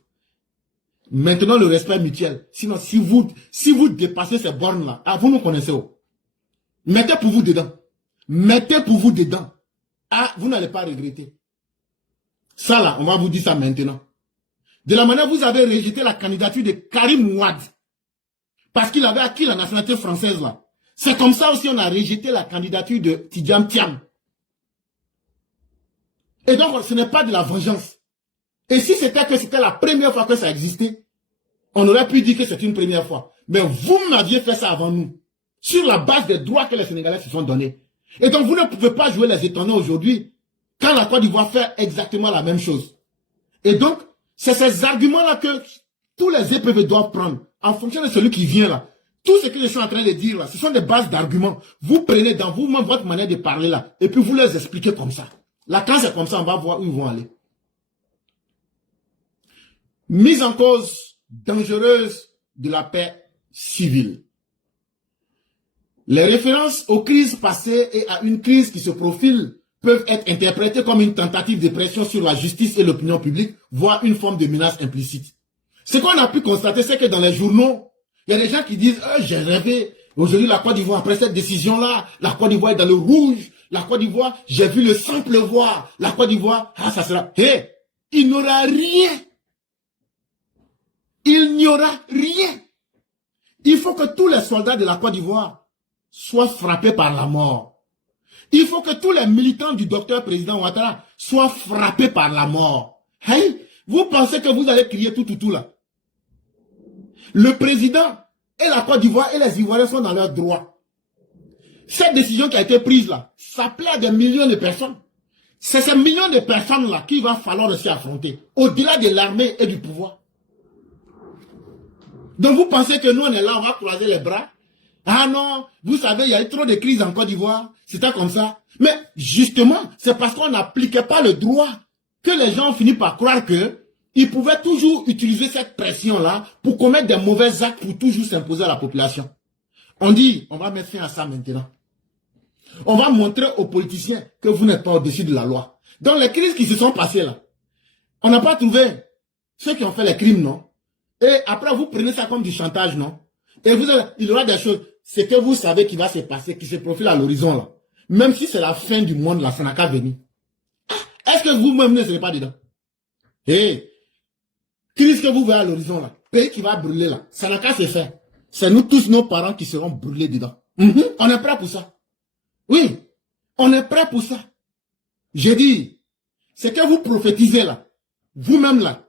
Maintenant, le respect mutuel. Sinon, si vous dépassez ces bornes-là, ah, vous nous connaissez où? Mettez pour vous dedans. Mettez pour vous dedans. Ah, vous n'allez pas regretter. Ça là, on va vous dire ça maintenant. De la manière vous avez rejeté la candidature de Karim Wade, parce qu'il avait acquis la nationalité française là. C'est comme ça aussi on a rejeté la candidature de Tidiane Thiam. Et donc, ce n'est pas de la vengeance. Et si c'était la première fois que ça existait, on aurait pu dire que c'est une première fois. Mais vous m'aviez fait ça avant nous, sur la base des droits que les Sénégalais se sont donnés. Et donc, vous ne pouvez pas jouer les étonnants aujourd'hui, quand la Côte d'Ivoire fait exactement la même chose. Et donc, c'est ces arguments-là que tous les EPV doivent prendre, en fonction de celui qui vient là. Tout ce que je suis en train de dire là, ce sont des bases d'arguments. Vous prenez dans vous-même votre manière de parler là, et puis vous les expliquez comme ça. Là, quand c'est comme ça, on va voir où ils vont aller. Mise en cause dangereuse de la paix civile. Les références aux crises passées et à une crise qui se profile peuvent être interprétées comme une tentative de pression sur la justice et l'opinion publique, voire une forme de menace implicite. Ce qu'on a pu constater, c'est que dans les journaux, il y a des gens qui disent « j'ai rêvé, aujourd'hui la Côte d'Ivoire, après cette décision-là, la Côte d'Ivoire est dans le rouge, la Côte d'Ivoire, j'ai vu le sang pleuvoir, la Côte d'Ivoire, ah ça sera... » Hé, il n'y aura rien. Il n'y aura rien. Il faut que tous les soldats de la Côte d'Ivoire soient frappés par la mort. Il faut que tous les militants du docteur président Ouattara soient frappés par la mort. Hey, vous pensez que vous allez crier tout là? Le président et la Côte d'Ivoire et les Ivoiriens sont dans leurs droits. Cette décision qui a été prise là, ça plaît à des millions de personnes. C'est ces millions de personnes là qu'il va falloir aussi affronter, au-delà de l'armée et du pouvoir. Donc vous pensez que nous on est là, on va croiser les bras? Ah non, vous savez, il y a eu trop de crises en Côte d'Ivoire, c'était comme ça. Mais justement, c'est parce qu'on n'appliquait pas le droit que les gens ont fini par croire que ils pouvaient toujours utiliser cette pression-là pour commettre des mauvais actes pour toujours s'imposer à la population. On dit, on va mettre fin à ça maintenant. On va montrer aux politiciens que vous n'êtes pas au-dessus de la loi. Dans les crises qui se sont passées là, on n'a pas trouvé ceux qui ont fait les crimes, non? Et après, vous prenez ça comme du chantage, non? Et vous allez, il y aura des choses, c'est que vous savez qui va se passer, qui se profile à l'horizon là. Même si c'est la fin du monde, là, ça n'a qu'à venir. Est-ce que vous-même ne serez pas dedans? Et crise que vous voyez à l'horizon là, pays qui va brûler là, ça n'a qu'à se faire. C'est nous tous, nos parents, qui seront brûlés dedans. On est prêt pour ça. Oui, on est prêt pour ça. J'ai dit, c'est que vous prophétisez là, vous-même là,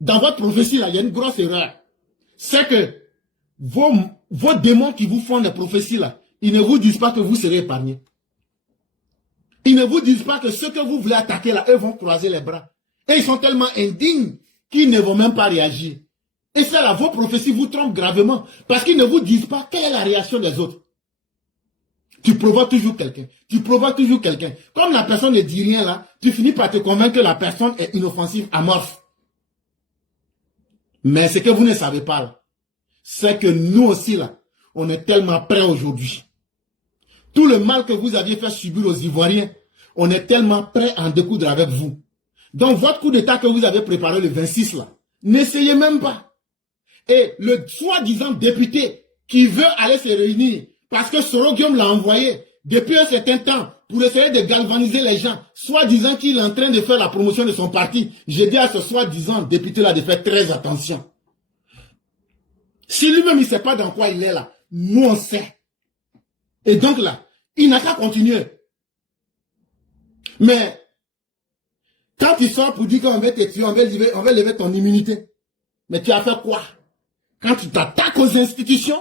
dans votre prophétie là, il y a une grosse erreur. C'est que vos démons qui vous font des prophéties là, ils ne vous disent pas que vous serez épargnés. Ils ne vous disent pas que ceux que vous voulez attaquer là, eux vont croiser les bras. Et ils sont tellement indignes qu'ils ne vont même pas réagir. Et c'est là, vos prophéties vous trompent gravement. Parce qu'ils ne vous disent pas quelle est la réaction des autres. Tu provoques toujours quelqu'un. Tu provoques toujours quelqu'un. Comme la personne ne dit rien là, tu finis par te convaincre que la personne est inoffensive, amorphe. Mais ce que vous ne savez pas là, c'est que nous aussi là, on est tellement prêts aujourd'hui. Tout le mal que vous aviez fait subir aux Ivoiriens, on est tellement prêts à en découdre avec vous. Donc votre coup d'état que vous avez préparé le 26 là, n'essayez même pas. Et le soi-disant député qui veut aller se réunir, parce que Soro Guillaume l'a envoyé depuis un certain temps pour essayer de galvaniser les gens, soi-disant qu'il est en train de faire la promotion de son parti. J'ai dit à ce soi-disant député là de faire très attention. Si lui-même il ne sait pas dans quoi il est là, nous on sait. Et donc là, il n'a qu'à continuer. Mais quand il sort pour dire qu'on va te tuer, on va lever ton immunité. Mais tu as fait quoi? Quand tu t'attaques aux institutions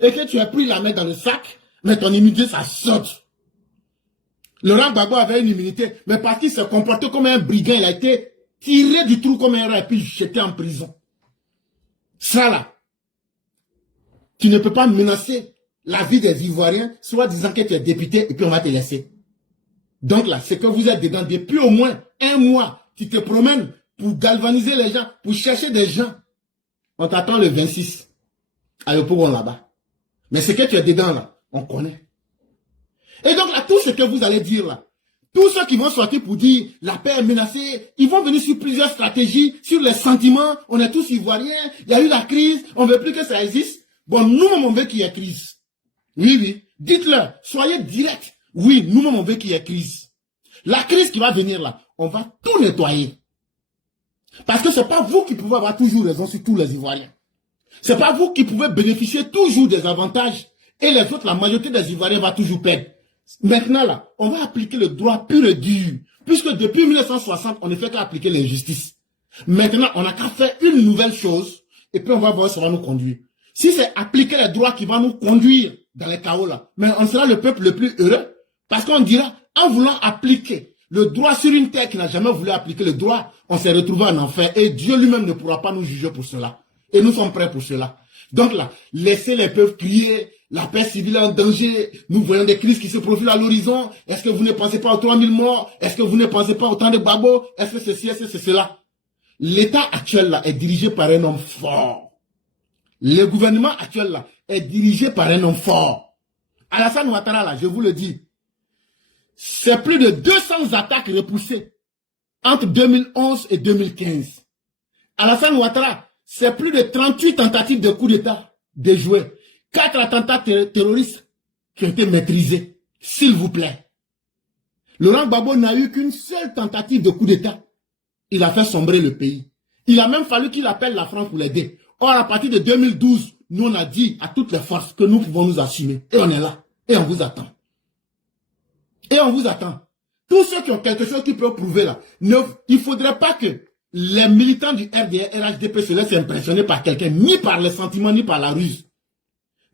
et que tu as pris la main dans le sac, mais ton immunité, ça saute. Laurent Gbagbo avait une immunité, mais parce qu'il se comportait comme un brigand, il a été tiré du trou comme un rat et puis jeté en prison. Ça là, tu ne peux pas menacer la vie des Ivoiriens, soit disant que tu es député et puis on va te laisser. Donc là, c'est que vous êtes dedans depuis au moins un mois. Tu te promènes pour galvaniser les gens, pour chercher des gens. On t'attend le 26 à l'aéroport là-bas. Mais ce que tu es dedans là, on connaît. Et donc là, tout ce que vous allez dire là, tous ceux qui vont sortir pour dire la paix est menacée, ils vont venir sur plusieurs stratégies, sur les sentiments, on est tous Ivoiriens, il y a eu la crise, on ne veut plus que ça existe. Bon, nous-mêmes on veut qu'il y ait crise. Oui, oui, dites-leur, soyez directs. Oui, nous-mêmes on veut qu'il y ait crise. La crise qui va venir là, on va tout nettoyer. Parce que ce n'est pas vous qui pouvez avoir toujours raison sur tous les Ivoiriens. Ce n'est pas vous qui pouvez bénéficier toujours des avantages et les autres, la majorité des Ivoiriens va toujours perdre. Maintenant là, on va appliquer le droit pur et dur. Puisque depuis 1960, on ne fait qu'appliquer l'injustice. Maintenant, on n'a qu'à faire une nouvelle chose et puis on va voir si ça va nous conduire. Si c'est appliquer les droits qui vont nous conduire dans les chaos là, mais on sera le peuple le plus heureux. Parce qu'on dira, en voulant appliquer le droit sur une terre qui n'a jamais voulu appliquer le droit, on s'est retrouvé en enfer et Dieu lui-même ne pourra pas nous juger pour cela. Et nous sommes prêts pour cela. Donc là, laissez les peuples crier, la paix civile est en danger, nous voyons des crises qui se profilent à l'horizon, est-ce que vous ne pensez pas aux 3000 morts, est-ce que vous ne pensez pas au temps de Gbagbo, est-ce que ceci, est-ce que c'est cela? L'état actuel là est dirigé par un homme fort. Le gouvernement actuel là est dirigé par un homme fort. Alassane Ouattara là, je vous le dis, c'est plus de 200 attaques repoussées entre 2011 et 2015. Alassane Ouattara, c'est plus de 38 tentatives de coup d'État déjouées. 4 attentats terroristes qui ont été maîtrisés. S'il vous plaît. Laurent Gbagbo n'a eu qu'une seule tentative de coup d'État. Il a fait sombrer le pays. Il a même fallu qu'il appelle la France pour l'aider. Or, à partir de 2012, nous on a dit à toutes les forces que nous pouvons nous assumer. Et on est là. Et on vous attend. Et on vous attend. Tous ceux qui ont quelque chose qui peuvent prouver là, il ne faudrait pas que les militants du RDR, RHDP se laissent impressionner par quelqu'un, ni par les sentiments, ni par la ruse.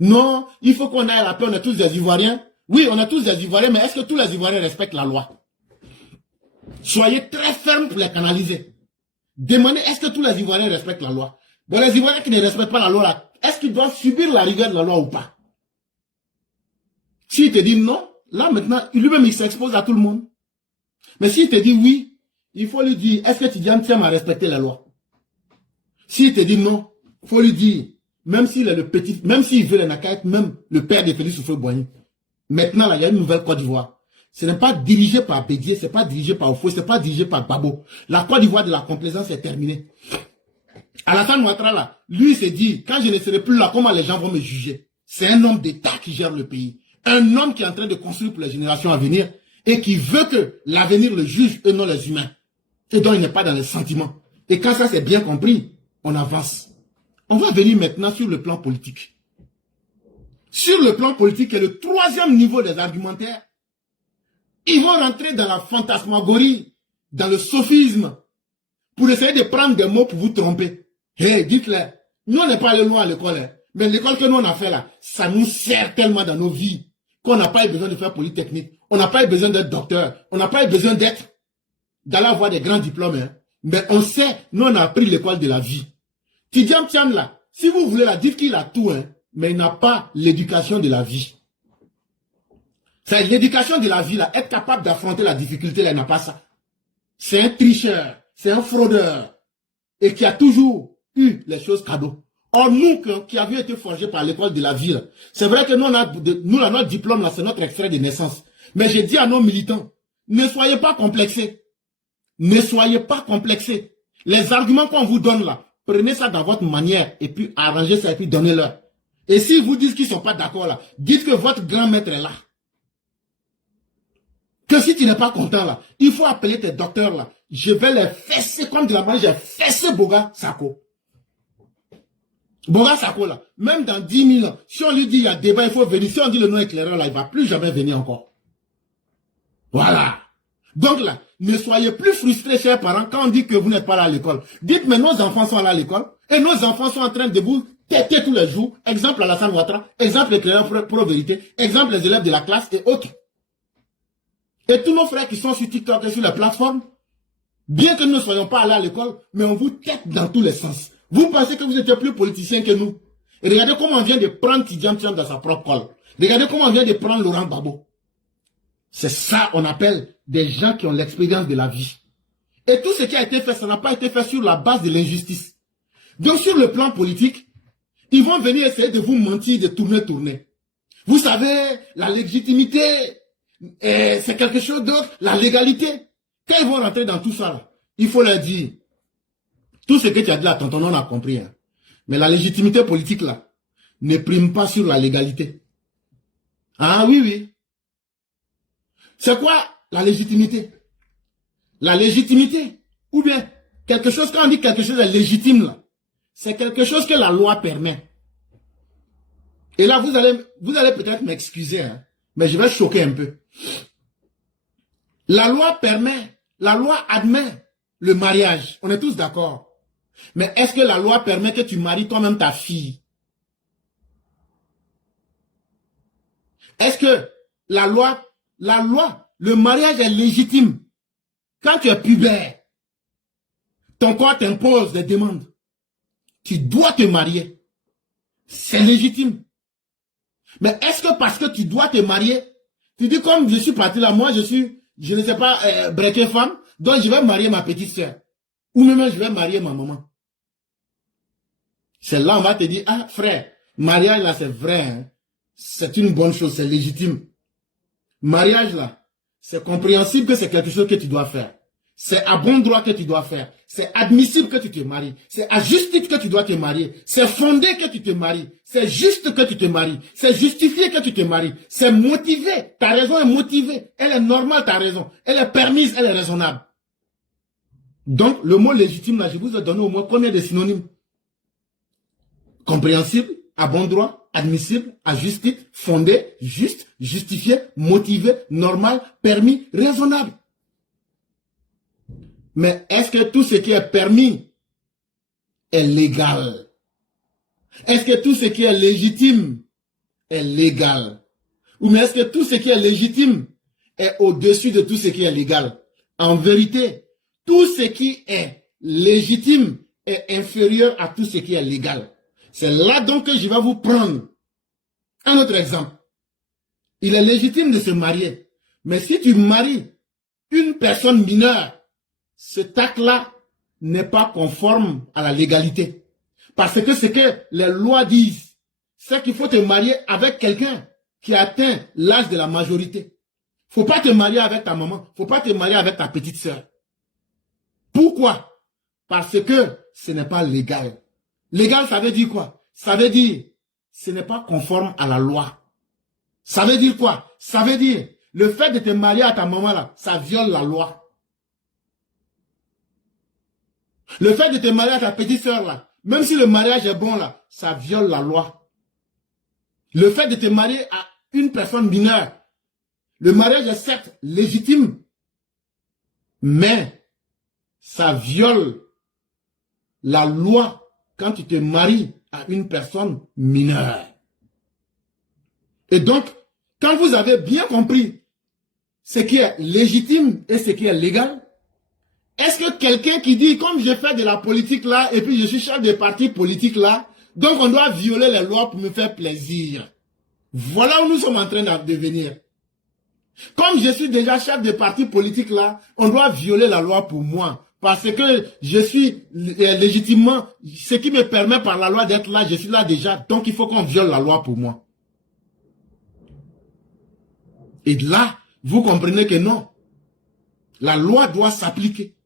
Non, il faut qu'on aille à la paix, on est tous des Ivoiriens. Oui, on est tous des Ivoiriens, mais est-ce que tous les Ivoiriens respectent la loi? Soyez très fermes pour les canaliser. Demandez, est-ce que tous les Ivoiriens respectent la loi? Bon, les Ivoiriens qui ne respectent pas la loi, là, est-ce qu'ils doivent subir la rigueur de la loi ou pas? S'il te dit non, là maintenant, lui-même il s'expose à tout le monde. Mais s'il te dit oui, il faut lui dire, est-ce que tu tiens à respecter la loi? S'il te dit non, il faut lui dire, même s'il est le petit, même s'il veut les Nakaït, même le père de Félix Houphouët-Boigny. Maintenant, là, il y a une nouvelle Côte d'Ivoire. Ce n'est pas dirigé par Bédié, ce n'est pas dirigé par Oufou, ce n'est pas dirigé par Babo. La Côte d'Ivoire de la complaisance est terminée. Alassane Ouattara, là, lui, il s'est dit, quand je ne serai plus là, comment les gens vont me juger? C'est un homme d'État qui gère le pays. Un homme qui est en train de construire pour les générations à venir et qui veut que l'avenir le juge et non les humains. Et donc, il n'est pas dans les sentiments. Et quand ça, c'est bien compris, on avance. On va venir maintenant sur le plan politique. Sur le plan politique, qui est le troisième niveau des argumentaires, ils vont rentrer dans la fantasmagorie, dans le sophisme, pour essayer de prendre des mots pour vous tromper. Hé, dites-le, nous on n'est pas allé loin à l'école, hein. Mais l'école que nous on a fait là, ça nous sert tellement dans nos vies, qu'on n'a pas eu besoin de faire polytechnique, on n'a pas eu besoin d'être docteur, on n'a pas eu besoin d'être, d'aller avoir des grands diplômes, hein. Mais on sait, nous on a appris l'école de la vie. Tidjam Tiam là, si vous voulez la dire qu'il a tout, hein, mais il n'a pas l'éducation de la vie. C'est l'éducation de la vie, là, être capable d'affronter la difficulté, là, il n'a pas ça. C'est un tricheur, c'est un fraudeur, et qui a toujours eu les choses cadeaux. Or, nous, qui avions été forgés par l'école de la vie, c'est vrai que nous, là, notre diplôme, là, c'est notre extrait de naissance. Mais j'ai dit à nos militants, ne soyez pas complexés. Ne soyez pas complexés. Les arguments qu'on vous donne, là, prenez ça dans votre manière, et puis arrangez ça, et puis donnez-leur. Et s'ils vous disent qu'ils ne sont pas d'accord, là, dites que votre grand maître est là. Que si tu n'es pas content là, il faut appeler tes docteurs là. Je vais les fesser comme de la manière j'ai fessé Boga Sako. Boga Sako là, même dans 10 000 ans, si on lui dit il y a débat, il faut venir. Si on dit le nom éclaireur là, il ne va plus jamais venir encore. Voilà. Donc là, ne soyez plus frustrés, chers parents, quand on dit que vous n'êtes pas là à l'école. Dites, mais nos enfants sont là à l'école et nos enfants sont en train de vous têter tous les jours. Exemple Alassane Ouattara, exemple éclaireur pro-vérité, exemple les élèves de la classe et autres. Et tous nos frères qui sont sur TikTok et sur la plateforme, bien que nous ne soyons pas allés à l'école, mais on vous tête dans tous les sens. Vous pensez que vous étiez plus politiciens que nous. Et regardez comment on vient de prendre Tidjam Tiam dans sa propre colle. Regardez comment on vient de prendre Laurent Gbagbo. C'est ça on appelle des gens qui ont l'expérience de la vie. Et tout ce qui a été fait, ça n'a pas été fait sur la base de l'injustice. Donc sur le plan politique, ils vont venir essayer de vous mentir, de tourner. Vous savez, la légitimité... Et c'est quelque chose d'autre, la légalité. Quand ils vont rentrer dans tout ça, là, il faut leur dire, tout ce que tu as dit là, tonton, on a compris. Hein. Mais la légitimité politique, là, ne prime pas sur la légalité. Ah oui, oui. C'est quoi la légitimité? La légitimité, ou bien, quelque chose, quand on dit quelque chose est légitime, là, c'est quelque chose que la loi permet. Et là, vous allez peut-être m'excuser, hein, mais je vais choquer un peu. La loi permet, la loi admet le mariage. On est tous d'accord. Mais est-ce que la loi permet que tu maries toi-même ta fille? Est-ce que la loi, le mariage est légitime? Quand tu es pubère, ton corps t'impose des demandes. Tu dois te marier. C'est légitime. Mais est-ce que parce que tu dois te marier, tu dis comme je suis parti là, moi je ne sais pas, breaker femme, donc je vais marier ma petite soeur. Ou même je vais marier ma maman. C'est là on va te dire, ah frère, mariage là c'est vrai, hein. C'est une bonne chose, c'est légitime. Mariage là, c'est compréhensible que c'est quelque chose que tu dois faire. C'est à bon droit que tu dois faire. C'est admissible que tu te maries. C'est à juste titre que tu dois te marier. C'est fondé que tu te maries. C'est juste que tu te maries. C'est justifié que tu te maries. C'est motivé. Ta raison est motivée. Elle est normale, ta raison. Elle est permise, elle est raisonnable. Donc, le mot légitime, là, je vous ai donné au moins combien de synonymes? Compréhensible, à bon droit, admissible, à juste titre, fondé, juste, justifié, motivé, normal, permis, raisonnable. Mais est-ce que tout ce qui est permis est légal? Est-ce que tout ce qui est légitime est légal? Ou bien est-ce que tout ce qui est légitime est au-dessus de tout ce qui est légal? En vérité, tout ce qui est légitime est inférieur à tout ce qui est légal. C'est là donc que je vais vous prendre un autre exemple. Il est légitime de se marier. Mais si tu maries une personne mineure, cet acte-là n'est pas conforme à la légalité. Parce que ce que les lois disent, c'est qu'il faut te marier avec quelqu'un qui a atteint l'âge de la majorité. Faut pas te marier avec ta maman. Faut pas te marier avec ta petite sœur. Pourquoi? Parce que ce n'est pas légal. Légal, ça veut dire quoi? Ça veut dire, ce n'est pas conforme à la loi. Ça veut dire quoi? Ça veut dire, le fait de te marier à ta maman là, ça viole la loi. Le fait de te marier à ta petite sœur là, même si le mariage est bon là, ça viole la loi. Le fait de te marier à une personne mineure, le mariage est certes légitime, mais ça viole la loi quand tu te maries à une personne mineure. Et donc, quand vous avez bien compris ce qui est légitime et ce qui est légal, est-ce que quelqu'un qui dit, comme je fais de la politique là, et puis je suis chef de parti politique là, donc on doit violer les lois pour me faire plaisir? Voilà où nous sommes en train de devenir. Comme je suis déjà chef de parti politique là, on doit violer la loi pour moi. Parce que je suis légitimement, ce qui me permet par la loi d'être là, je suis là déjà. Donc il faut qu'on viole la loi pour moi. Et là, vous comprenez que non. La loi doit s'appliquer.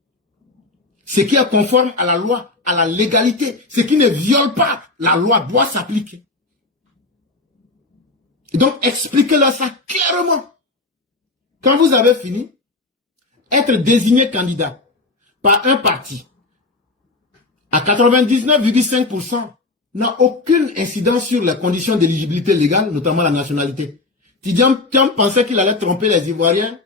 Ce qui est conforme à la loi, à la légalité, ce qui ne viole pas, la loi doit s'appliquer. Et donc, expliquez-leur ça clairement. Quand vous avez fini, être désigné candidat par un parti à 99,5% n'a aucune incidence sur les conditions d'éligibilité légale, notamment la nationalité. Tidiane pensait qu'il allait tromper les Ivoiriens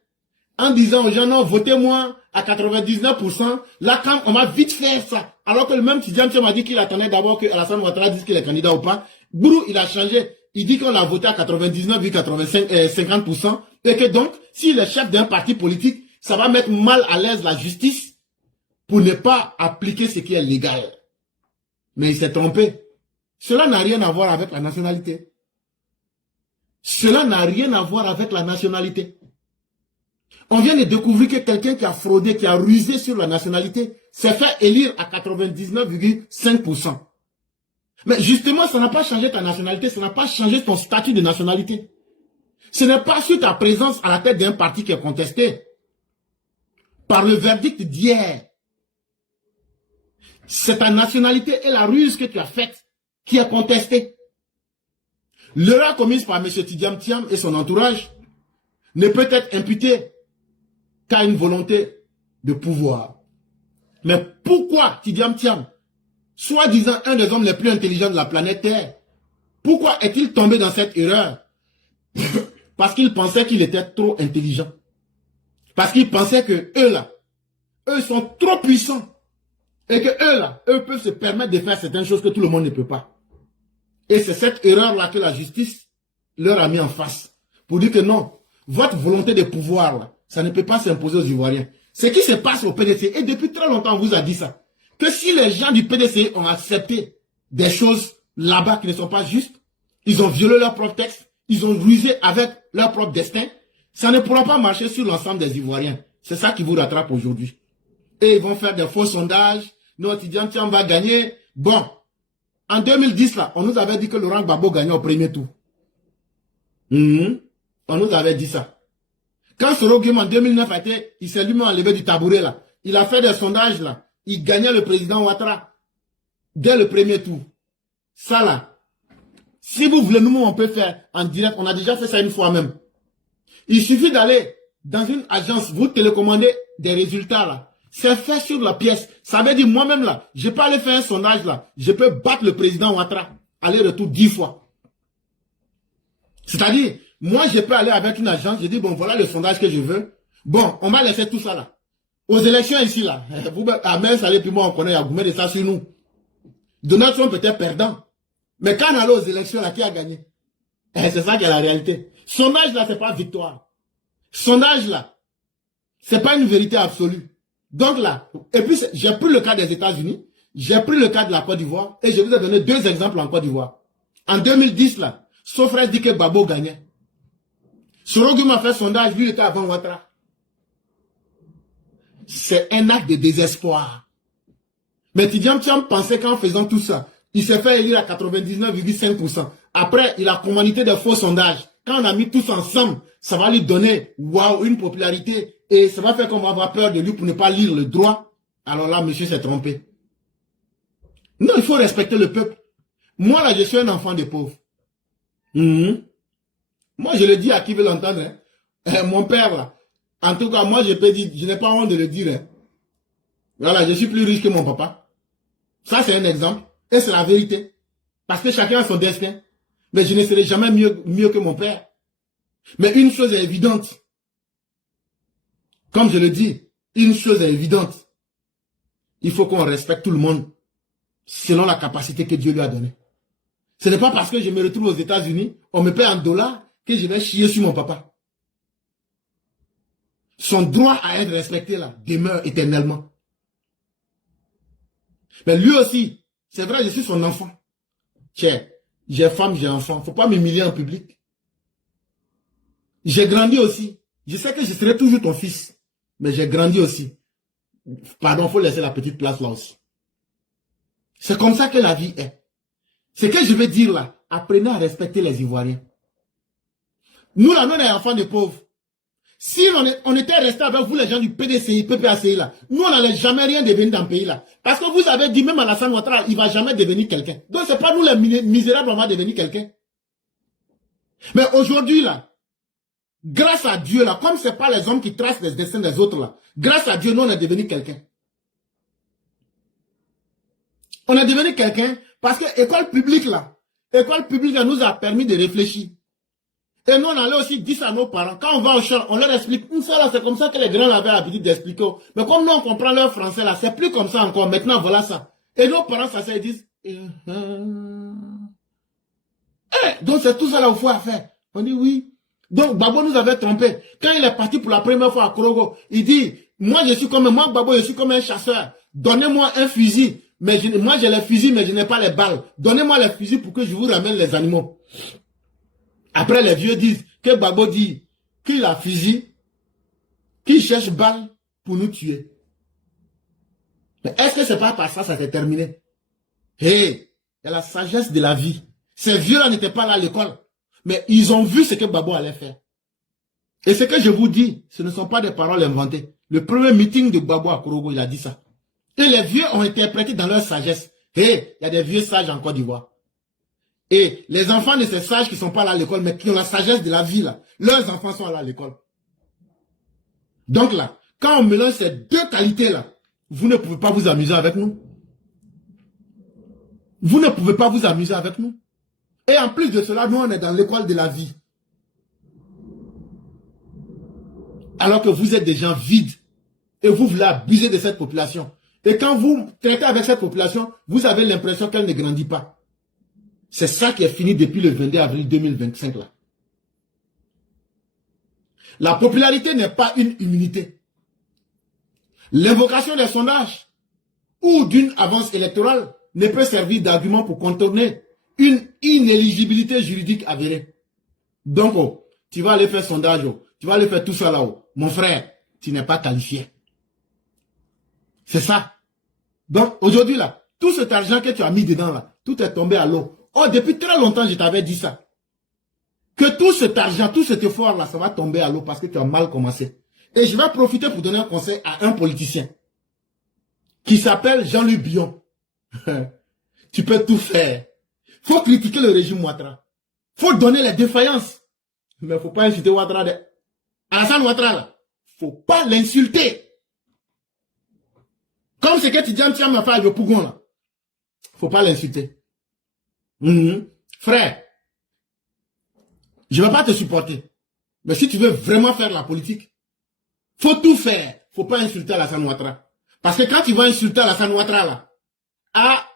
en disant aux gens, non, votez-moi à 99%. Là, quand on va vite faire ça, alors que le même Tidiane m'a dit qu'il attendait d'abord que Alassane Ouattara dise qu'il est candidat ou pas. Bourou, il a changé. Il dit qu'on a voté à 99,50%. Et que donc, s'il est chef d'un parti politique, ça va mettre mal à l'aise la justice pour ne pas appliquer ce qui est légal. Mais il s'est trompé. Cela n'a rien à voir avec la nationalité. Cela n'a rien à voir avec la nationalité. On vient de découvrir que quelqu'un qui a fraudé, qui a rusé sur la nationalité, s'est fait élire à 99,5%. Mais justement, ça n'a pas changé ta nationalité, ça n'a pas changé ton statut de nationalité. Ce n'est pas sur ta présence à la tête d'un parti qui est contesté. Par le verdict d'hier. C'est ta nationalité et la ruse que tu as faite qui est contestée. L'erreur commise par M. Tidiane Thiam et son entourage ne peut être imputée qu'à une volonté de pouvoir. Mais pourquoi Tidiane Thiam, soi-disant un des hommes les plus intelligents de la planète Terre, pourquoi est-il tombé dans cette erreur? Parce qu'il pensait qu'il était trop intelligent. Parce qu'il pensait que eux là, eux sont trop puissants. Et que eux là, eux peuvent se permettre de faire certaines choses que tout le monde ne peut pas. Et c'est cette erreur-là que la justice leur a mis en face. Pour dire que non, votre volonté de pouvoir, là, ça ne peut pas s'imposer aux Ivoiriens. Ce qui se passe au PDC, et depuis très longtemps on vous a dit ça, que si les gens du PDC ont accepté des choses là-bas qui ne sont pas justes, ils ont violé leur propre texte, ils ont rusé avec leur propre destin, ça ne pourra pas marcher sur l'ensemble des Ivoiriens. C'est ça qui vous rattrape aujourd'hui. Et ils vont faire des faux sondages, notre Tidiane Thiam va gagner. Bon, en 2010, là, on nous avait dit que Laurent Gbagbo gagnait au premier tour. On nous avait dit ça. Quand Soro Guim en 2009 a été, il s'est lui-même enlevé du tabouret là. Il a fait des sondages là. Il gagnait le président Ouattara dès le premier tour. Ça là. Si vous voulez, nous, on peut faire en direct. On a déjà fait ça une fois même. Il suffit d'aller dans une agence, vous télécommandez des résultats là. C'est fait sur la pièce. Ça veut dire moi-même là, je peux aller faire un sondage là. Je peux battre le président Ouattara. Aller-retour 10 fois. C'est-à-dire, moi je peux aller avec une agence, je dis bon voilà le sondage que je veux. Bon, on m'a laissé tout ça là. Aux élections ici là, vous, Ahmed Saleh puis moi on connaît, il y a gourmet de ça sur nous. Donald Trump peut-être perdant. Mais quand on allait aux élections là, qui a gagné? C'est ça qui est la réalité. Sondage là, c'est pas victoire. Sondage là, c'est pas une vérité absolue. Donc là, et puis j'ai pris le cas des États-Unis, j'ai pris le cas de la Côte d'Ivoire, et je vous ai donné 2 exemples en Côte d'Ivoire. En 2010 là, Sofres dit que Gbagbo gagnait. Soro Guim a fait sondage, lui il était avant Ouattara. C'est un acte de désespoir. Mais Tidjam Thiam pensait qu'en faisant tout ça, il s'est fait élire à 99,5%. Après, il a commandité des faux sondages. Quand on a mis tous ensemble, ça va lui donner, waouh, une popularité. Et ça va faire qu'on va avoir peur de lui pour ne pas lire le droit. Alors là, monsieur s'est trompé. Non, il faut respecter le peuple. Moi, là, je suis un enfant de pauvres. Moi, je le dis à qui veut l'entendre. Hein. Mon père, là. En tout cas, moi, je peux dire, je n'ai pas honte de le dire. Hein. Voilà, je suis plus riche que mon papa. Ça, c'est un exemple. Et c'est la vérité. Parce que chacun a son destin. Mais je ne serai jamais mieux que mon père. Mais une chose est évidente. Comme je le dis, une chose est évidente. Il faut qu'on respecte tout le monde selon la capacité que Dieu lui a donnée. Ce n'est pas parce que je me retrouve aux États-Unis, on me paie en dollars, que je vais chier sur mon papa. Son droit à être respecté là demeure éternellement. Mais lui aussi, c'est vrai, je suis son enfant. Tiens, j'ai femme, j'ai enfant. Faut pas m'humilier en public. J'ai grandi aussi. Je sais que je serai toujours ton fils. Mais j'ai grandi aussi. Pardon, faut laisser la petite place là aussi. C'est comme ça que la vie est. Ce que je veux dire là, apprenez à respecter les Ivoiriens. Nous là, nous on est enfants de pauvres. Si on était resté avec vous les gens du PDCI, PPACI là, nous on n'allait jamais rien devenir dans le pays là. Parce que vous avez dit même Alassane Ouattara, il ne va jamais devenir quelqu'un. Donc c'est pas nous les misérables on va devenir quelqu'un. Mais aujourd'hui là, grâce à Dieu là, comme c'est pas les hommes qui tracent les destins des autres là, grâce à Dieu, nous on est devenu quelqu'un. On est devenu quelqu'un parce que l'école publique là nous a permis de réfléchir. Et nous, on allait aussi dire à nos parents, quand on va au champ, on leur explique, ça là, c'est comme ça que les grands avaient l'habitude d'expliquer. Mais comme nous, on comprend leur français là, c'est plus comme ça encore. Maintenant, voilà ça. Et nos parents, ça, ils disent, donc c'est tout ça là, il faut faire. On dit oui. Donc, Gbagbo nous avait trompé. Quand il est parti pour la première fois à Korogo, il dit, moi, Gbagbo, je suis comme un chasseur. Donnez-moi un fusil. Mais moi, j'ai les fusils, mais je n'ai pas les balles. Donnez-moi les fusils pour que je vous ramène les animaux. Après, les vieux disent que Gbagbo dit qu'il a fusil, qu'il cherche balle pour nous tuer. Mais est-ce que c'est pas par ça ça s'est terminé? Hé, il y a la sagesse de la vie. Ces vieux-là n'étaient pas là à l'école. Mais ils ont vu ce que Gbagbo allait faire. Et ce que je vous dis, ce ne sont pas des paroles inventées. Le premier meeting de Gbagbo à Korogo, il a dit ça. Et les vieux ont interprété dans leur sagesse. Hé, il y a des vieux sages en Côte d'Ivoire. Et les enfants de ces sages qui ne sont pas là à l'école, mais qui ont la sagesse de la vie, là, leurs enfants sont là à l'école. Donc là, quand on mélange ces 2 qualités-là, vous ne pouvez pas vous amuser avec nous. Vous ne pouvez pas vous amuser avec nous. Et en plus de cela, nous, on est dans l'école de la vie. Alors que vous êtes des gens vides. Et vous voulez abuser de cette population. Et quand vous traitez avec cette population, vous avez l'impression qu'elle ne grandit pas. C'est ça qui est fini depuis le 22 avril 2025 là. La popularité n'est pas une immunité. L'invocation des sondages ou d'une avance électorale ne peut servir d'argument pour contourner une inéligibilité juridique avérée. Donc, oh, tu vas aller faire sondage, oh, tu vas aller faire tout ça là-haut. Mon frère, tu n'es pas qualifié. C'est ça. Donc, aujourd'hui là, tout cet argent que tu as mis dedans là, tout est tombé à l'eau. Oh, depuis très longtemps, je t'avais dit ça. que tout cet argent, tout cet effort-là, ça va tomber à l'eau parce que tu as mal commencé. Et je vais profiter pour donner un conseil à un politicien qui s'appelle Jean-Luc Bion. Tu peux tout faire. Faut critiquer le régime Ouattara. Faut donner les défaillances. Mais faut pas insulter Ouattara. Alassane Ouattara, là. Faut pas l'insulter. Comme ce que Tidjane Thiam a fait avec le Pougon, là. Faut pas l'insulter. Frère, je ne vais pas te supporter. Mais si tu veux vraiment faire la politique, faut tout faire. Faut pas insulter Alassane Ouattara. Parce que quand tu vas insulter Alassane Ouattara, là, ah,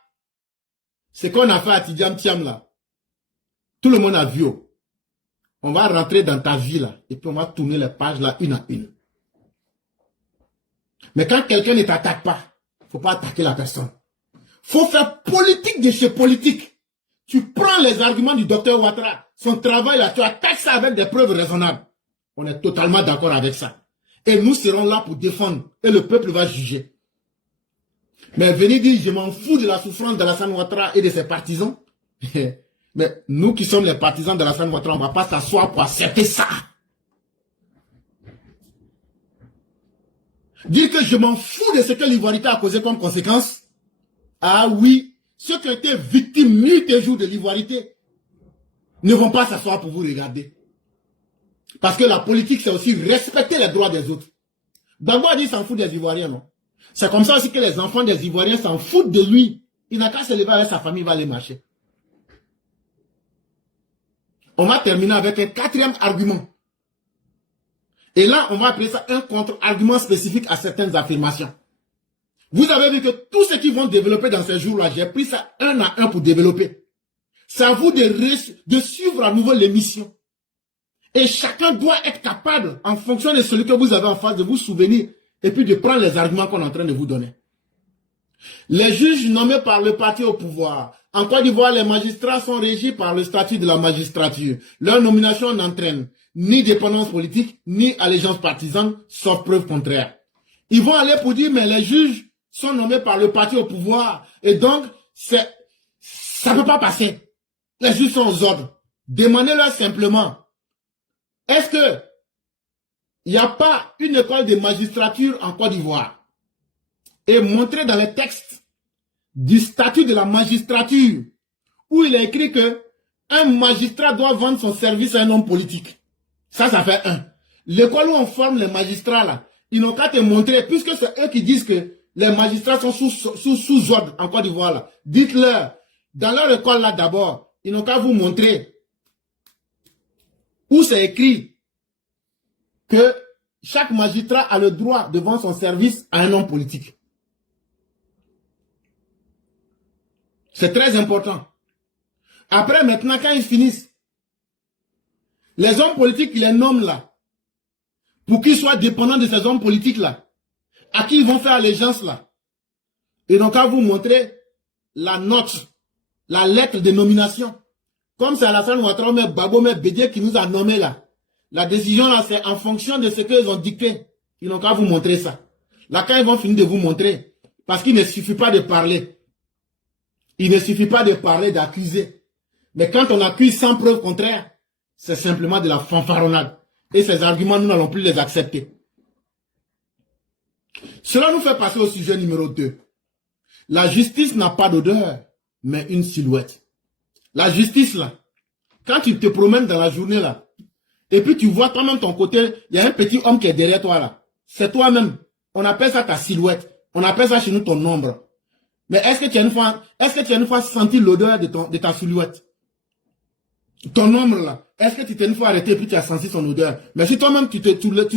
ce qu'on a fait à Tidjane Thiam, là, tout le monde a vu. On va rentrer dans ta vie, là, et puis on va tourner les pages, là, une à une. Mais quand quelqu'un ne t'attaque pas, faut pas attaquer la personne. Faut faire politique de chez politique. Tu prends les arguments du docteur Ouattara, son travail là, tu attaques ça avec des preuves raisonnables. On est totalement d'accord avec ça. Et nous serons là pour défendre. Et le peuple va juger. Mais venez dire, je m'en fous de la souffrance d'Alassane Ouattara et de ses partisans. Mais nous qui sommes les partisans d'Alassane Ouattara, on ne va pas s'asseoir pour accepter ça. Dire que je m'en fous de ce que l'ivoirité a causé comme conséquence. Ah oui, ceux qui ont été victimes nuit et jour de l'ivoirité ne vont pas s'asseoir pour vous regarder. Parce que la politique, c'est aussi respecter les droits des autres. Gbagbo a dit s'en fout des Ivoiriens, non? C'est comme ça aussi que les enfants des Ivoiriens s'en foutent de lui. Il n'a qu'à se lever avec sa famille, il va aller marcher. On va terminer avec un quatrième argument. Et là, on va appeler ça un contre-argument spécifique à certaines affirmations. Vous avez vu que tout ce qu'ils vont développer dans ces jours-là, j'ai pris ça un à un pour développer. C'est à vous de suivre à nouveau l'émission. Et chacun doit être capable, en fonction de celui que vous avez en face, de vous souvenir et puis de prendre les arguments qu'on est en train de vous donner. Les juges nommés par le parti au pouvoir. En Côte d'Ivoire, les magistrats sont régis par le statut de la magistrature. Leur nomination n'entraîne ni dépendance politique, ni allégeance partisane, sauf preuve contraire. Ils vont aller pour dire, mais les juges sont nommés par le parti au pouvoir. Et donc, ça ne peut pas passer. Les juges sont aux ordres. Demandez-leur simplement, est-ce que il n'y a pas une école de magistrature en Côte d'Ivoire? Et montrez dans les textes du statut de la magistrature, où il est écrit que un magistrat doit vendre son service à un homme politique. Ça fait un. L'école où on forme les magistrats, là, ils n'ont qu'à te montrer, puisque c'est eux qui disent que les magistrats sont sous ordre en Côte d'Ivoire, là. Dites-leur, dans leur école, là, d'abord, ils n'ont qu'à vous montrer où c'est écrit que chaque magistrat a le droit de vendre son service à un homme politique. C'est très important. Après, maintenant, quand ils finissent, les hommes politiques, ils les nomment là, pour qu'ils soient dépendants de ces hommes politiques là, à qui ils vont faire allégeance là. Et donc, à vous montrer la note, la lettre de nomination. Comme c'est Alassane Ouattara, mais Gbagbo, mais Bédié qui nous a nommé là. La décision là, c'est en fonction de ce qu'ils ont dicté. Ils n'ont qu'à vous montrer ça. Là, quand ils vont finir de vous montrer, parce qu'il ne suffit pas de parler. Il ne suffit pas de parler, d'accuser. Mais quand on accuse sans preuve contraire, c'est simplement de la fanfaronnade. Et ces arguments, nous n'allons plus les accepter. Cela nous fait passer au sujet numéro 2. La justice n'a pas d'odeur, mais une silhouette. La justice, là, quand tu te promènes dans la journée, là, et puis tu vois toi-même ton côté, il y a un petit homme qui est derrière toi, là. C'est toi-même. On appelle ça ta silhouette. On appelle ça chez nous ton ombre. Mais est-ce que tu as une fois senti l'odeur de ta silhouette? Ton ombre là, est-ce que tu t'es une fois arrêté et puis tu as senti son odeur? Mais si toi-même tu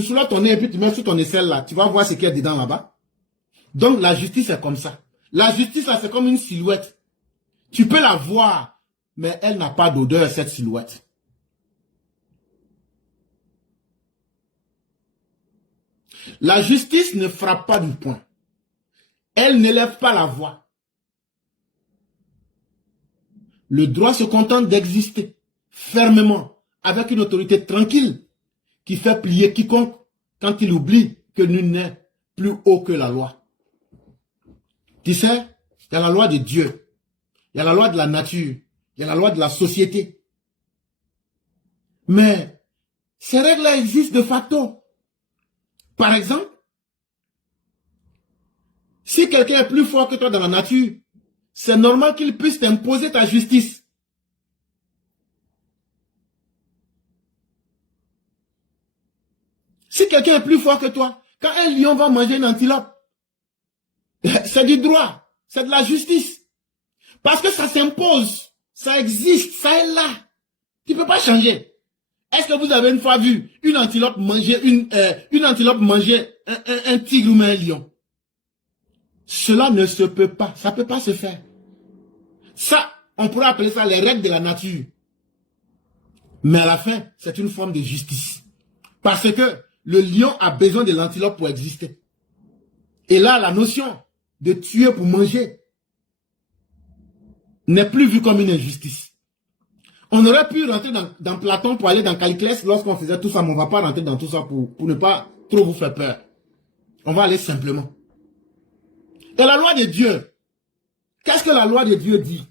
soulèves ton nez et puis tu mets sur ton aisselle là, tu vas voir ce qu'il y a dedans là-bas. Donc la justice est comme ça. La justice là, c'est comme une silhouette. Tu peux la voir, mais elle n'a pas d'odeur, cette silhouette. La justice ne frappe pas du poing. Elle n'élève pas la voix. Le droit se contente d'exister fermement, avec une autorité tranquille, qui fait plier quiconque quand il oublie que nul n'est plus haut que la loi. Tu sais, il y a la loi de Dieu, il y a la loi de la nature, il y a la loi de la société. Mais ces règles-là existent de facto. Par exemple, si quelqu'un est plus fort que toi dans la nature, c'est normal qu'il puisse t'imposer ta justice. Si quelqu'un est plus fort que toi, quand un lion va manger une antilope, c'est du droit, c'est de la justice. Parce que ça s'impose, ça existe, ça est là. Tu ne peux pas changer. Est-ce que vous avez une fois vu une antilope manger un tigre ou un lion? Cela ne se peut pas, ça ne peut pas se faire. Ça, on pourrait appeler ça les règles de la nature. Mais à la fin, c'est une forme de justice. Parce que le lion a besoin de l'antilope pour exister. Et là, la notion de tuer pour manger n'est plus vue comme une injustice. On aurait pu rentrer dans Platon pour aller dans Calliclès lorsqu'on faisait tout ça, mais on ne va pas rentrer dans tout ça pour ne pas trop vous faire peur. On va aller simplement. Et la loi de Dieu, qu'est-ce que la loi de Dieu dit?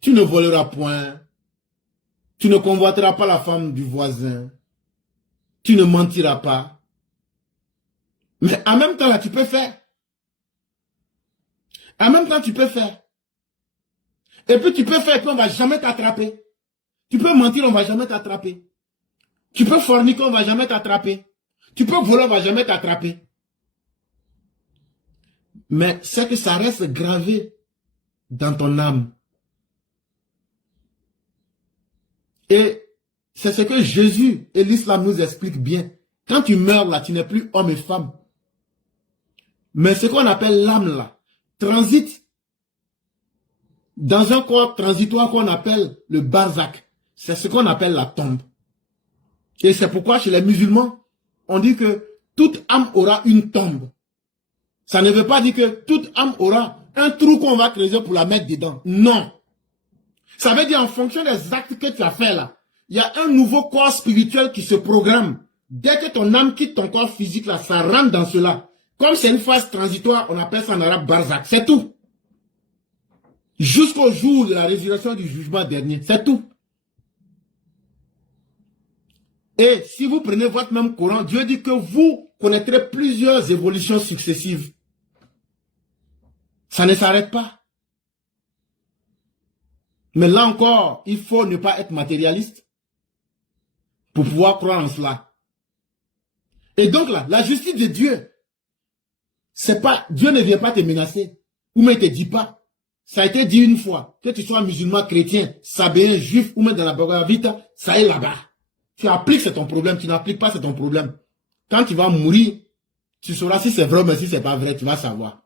Tu ne voleras point, tu ne convoiteras pas la femme du voisin, tu ne mentiras pas. Mais en même temps, là, tu peux faire. En même temps, tu peux faire. Et puis, tu peux faire qu'on ne va jamais t'attraper. Tu peux mentir, on ne va jamais t'attraper. Tu peux forniquer, on ne va jamais t'attraper. Tu peux voler, on ne va jamais t'attraper. Mais c'est que ça reste gravé dans ton âme. Et c'est ce que Jésus et l'islam nous expliquent bien. Quand tu meurs là, tu n'es plus homme et femme. Mais ce qu'on appelle l'âme là, transite dans un corps transitoire qu'on appelle le barzakh. C'est ce qu'on appelle la tombe. Et c'est pourquoi chez les musulmans, on dit que toute âme aura une tombe. Ça ne veut pas dire que toute âme aura un trou qu'on va creuser pour la mettre dedans. Non. Ça veut dire en fonction des actes que tu as fait là, il y a un nouveau corps spirituel qui se programme. Dès que ton âme quitte ton corps physique là, ça rentre dans cela. Comme c'est une phase transitoire, on appelle ça en arabe barzakh. C'est tout. Jusqu'au jour de la résurrection du jugement dernier. C'est tout. Et si vous prenez votre même Coran, Dieu dit que vous connaîtrez plusieurs évolutions successives. Ça ne s'arrête pas. Mais là encore, il faut ne pas être matérialiste pour pouvoir croire en cela. Et donc là, la justice de Dieu, c'est pas, Dieu ne vient pas te menacer, ou même te dit pas. Ça a été dit une fois, que tu sois musulman, chrétien, sabéen, juif, ou même dans la Bhagavad Gita, ça est là-bas. Tu appliques, c'est ton problème, tu n'appliques pas, c'est ton problème. Quand tu vas mourir, tu sauras si c'est vrai, mais si c'est pas vrai, tu vas savoir.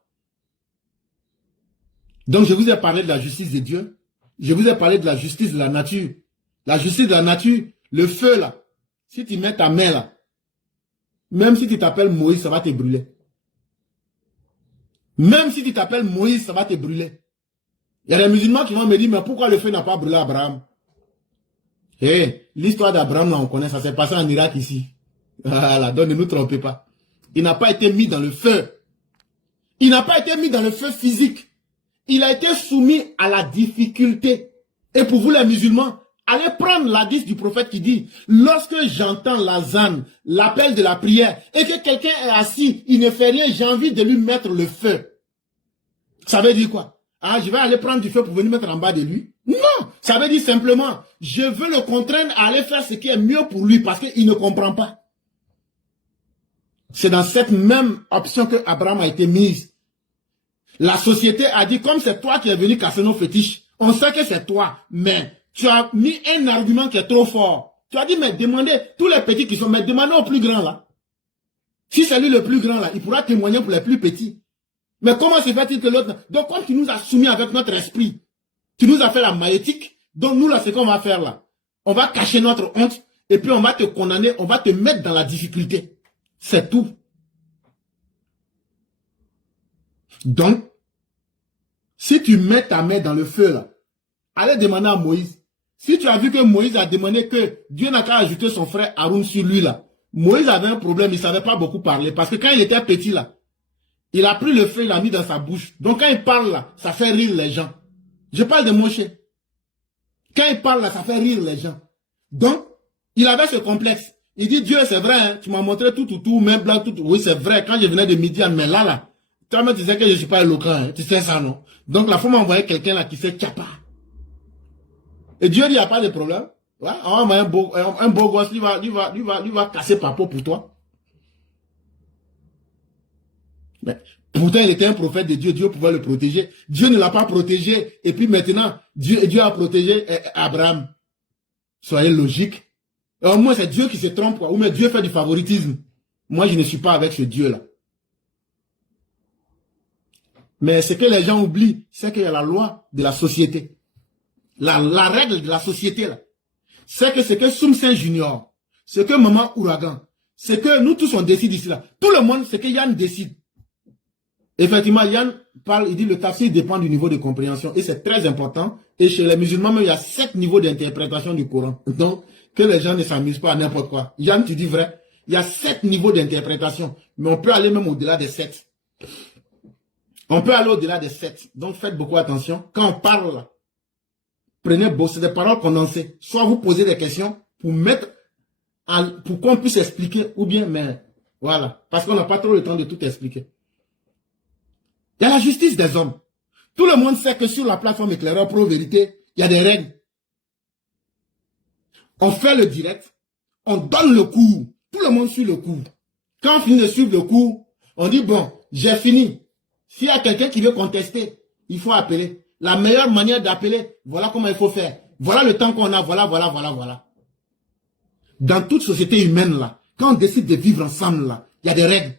Donc je vous ai parlé de la justice de Dieu. Je vous ai parlé de la justice de la nature. La justice de la nature, le feu là, si tu mets ta main là, même si tu t'appelles Moïse, ça va te brûler. Même si tu t'appelles Moïse, ça va te brûler. Il y a des musulmans qui vont me dire, mais pourquoi le feu n'a pas brûlé Abraham? L'histoire d'Abraham, là, on connaît, ça s'est passé en Irak ici. Voilà, donc ne nous trompez pas. Il n'a pas été mis dans le feu. Il n'a pas été mis dans le feu physique. Il a été soumis à la difficulté. Et pour vous les musulmans, allez prendre l'hadith du prophète qui dit, lorsque j'entends l'azan, l'appel de la prière, et que quelqu'un est assis, il ne fait rien, j'ai envie de lui mettre le feu. Ça veut dire quoi? Ah, je vais aller prendre du feu pour venir mettre en bas de lui? Non! Ça veut dire simplement, je veux le contraindre à aller faire ce qui est mieux pour lui parce qu'il ne comprend pas. C'est dans cette même option que Abraham a été mise. La société a dit, comme c'est toi qui es venu casser nos fétiches, on sait que c'est toi, mais tu as mis un argument qui est trop fort. Tu as dit, mais demandez, tous les petits qui sont, mais demandez au plus grand là. Si c'est lui le plus grand là, il pourra témoigner pour les plus petits. Mais comment se fait-il que l'autre... Donc, comme tu nous as soumis avec notre esprit, tu nous as fait la maïeutique, donc nous, là, c'est qu'on va faire là. On va cacher notre honte, et puis on va te condamner, on va te mettre dans la difficulté. C'est tout. Donc, si tu mets ta main dans le feu là, allez demander à Moïse. Si tu as vu que Moïse a demandé que Dieu n'a qu'à ajouter son frère Aaron sur lui là, Moïse avait un problème, il ne savait pas beaucoup parler, parce que quand il était petit là, il a pris le feu, il l'a mis dans sa bouche. Donc quand il parle là, ça fait rire les gens. Je parle de Moshe. Quand il parle là, ça fait rire les gens. Donc, il avait ce complexe. Il dit, Dieu, c'est vrai, hein, tu m'as montré tout, même blanc, tout. Oui, c'est vrai, quand je venais de Midian, mais là, toi-même, tu sais que je ne suis pas éloquent, hein, tu sais ça, non? Donc, la fois m'a envoyé quelqu'un là qui sait tchapa. Et Dieu dit, il n'y a pas de problème. Ouais, on va un beau gosse, lui va casser papo pour toi. Mais, pourtant, il était un prophète de Dieu, Dieu pouvait le protéger. Dieu ne l'a pas protégé. Et puis maintenant, Dieu a protégé Abraham. Soyez logique. Et au moins, c'est Dieu qui se trompe, quoi. Ou mais Dieu fait du favoritisme. Moi, je ne suis pas avec ce Dieu-là. Mais ce que les gens oublient, c'est qu'il y a la loi de la société. La règle de la société, là. C'est que ce que Soum Saint Junior, ce que Maman Ouragan, ce que nous tous on décide ici, là. Tout le monde, ce que Yann décide. Effectivement, Yann parle, il dit le tafsir dépend du niveau de compréhension. Et c'est très important. Et chez les musulmans, même, il y a 7 niveaux d'interprétation du Coran. Donc, que les gens ne s'amusent pas à n'importe quoi. Yann, tu dis vrai. Il y a 7 niveaux d'interprétation. Mais on peut aller même au-delà des 7. On peut aller au-delà des 7. Donc, faites beaucoup attention. Quand on parle, là, prenez beau, c'est des paroles condensées. Soit vous posez des questions pour mettre, pour qu'on puisse expliquer, ou bien, mais, voilà. Parce qu'on n'a pas trop le temps de tout expliquer. Il y a la justice des hommes. Tout le monde sait que sur la plateforme Éclaireur Pro Vérité, il y a des règles. On fait le direct, on donne le cours. Tout le monde suit le cours. Quand on finit de suivre le cours, on dit, bon, j'ai fini. S'il y a quelqu'un qui veut contester, il faut appeler. La meilleure manière d'appeler, voilà comment il faut faire. Voilà le temps qu'on a, voilà. Dans toute société humaine, là, quand on décide de vivre ensemble, là, il y a des règles.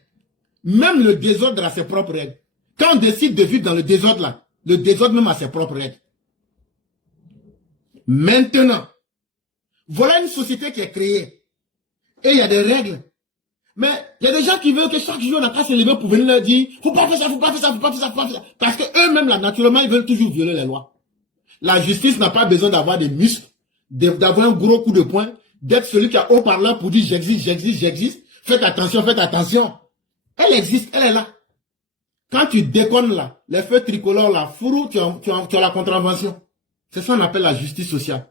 Même le désordre a ses propres règles. Quand on décide de vivre dans le désordre, là, le désordre même a ses propres règles. Maintenant, voilà une société qui est créée. Et il y a des règles. Mais il y a des gens qui veulent que chaque jour on n'a qu'à se lever pour venir leur dire faut pas faire ça, faut pas faire ça, faut pas faire ça, faut pas faire ça. Parce que eux-mêmes, là, naturellement, ils veulent toujours violer les lois. La justice n'a pas besoin d'avoir des muscles, d'avoir un gros coup de poing, d'être celui qui a haut-parleur pour dire j'existe. Faites attention. Elle existe, elle est là. Quand tu déconnes là, les feux tricolores là, fourou, tu as la contravention. C'est ça qu'on appelle la justice sociale.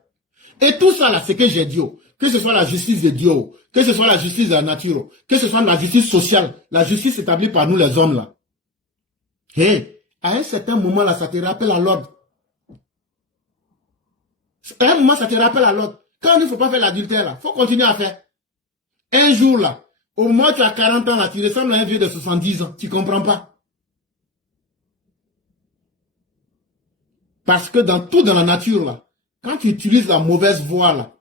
Et tout ça là, c'est que j'ai dit, que ce soit la justice de Dieu, que ce soit la justice de la nature, que ce soit la justice sociale, la justice établie par nous les hommes là. Et à un certain moment là, ça te rappelle à l'ordre. À un moment, ça te rappelle à l'ordre. Quand il ne faut pas faire l'adultère là, il faut continuer à faire. Un jour là, au moins tu as 40 ans là, tu ressembles à un vieux de 70 ans, tu comprends pas. Parce que dans tout dans la nature, là, quand tu utilises la mauvaise voie, là,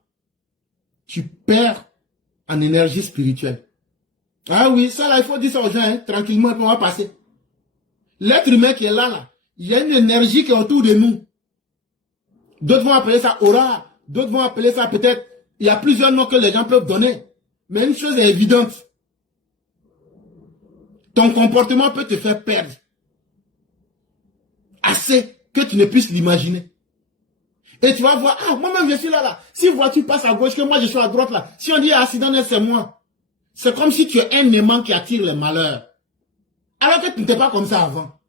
tu perds en énergie spirituelle. Ah oui, ça là, il faut dire ça aux gens, hein, tranquillement, on va passer. L'être humain qui est là, il y a une énergie qui est autour de nous. D'autres vont appeler ça aura, d'autres vont appeler ça peut-être, il y a plusieurs noms que les gens peuvent donner. Mais une chose est évidente. Ton comportement peut te faire perdre. Assez que tu ne puisses l'imaginer. Et tu vas voir, ah, moi-même je suis là. Si voiture passe à gauche, que moi je suis à droite là. Si on dit accident, c'est moi. C'est comme si tu es un aimant qui attire le malheur. Alors que tu n'étais pas comme ça avant.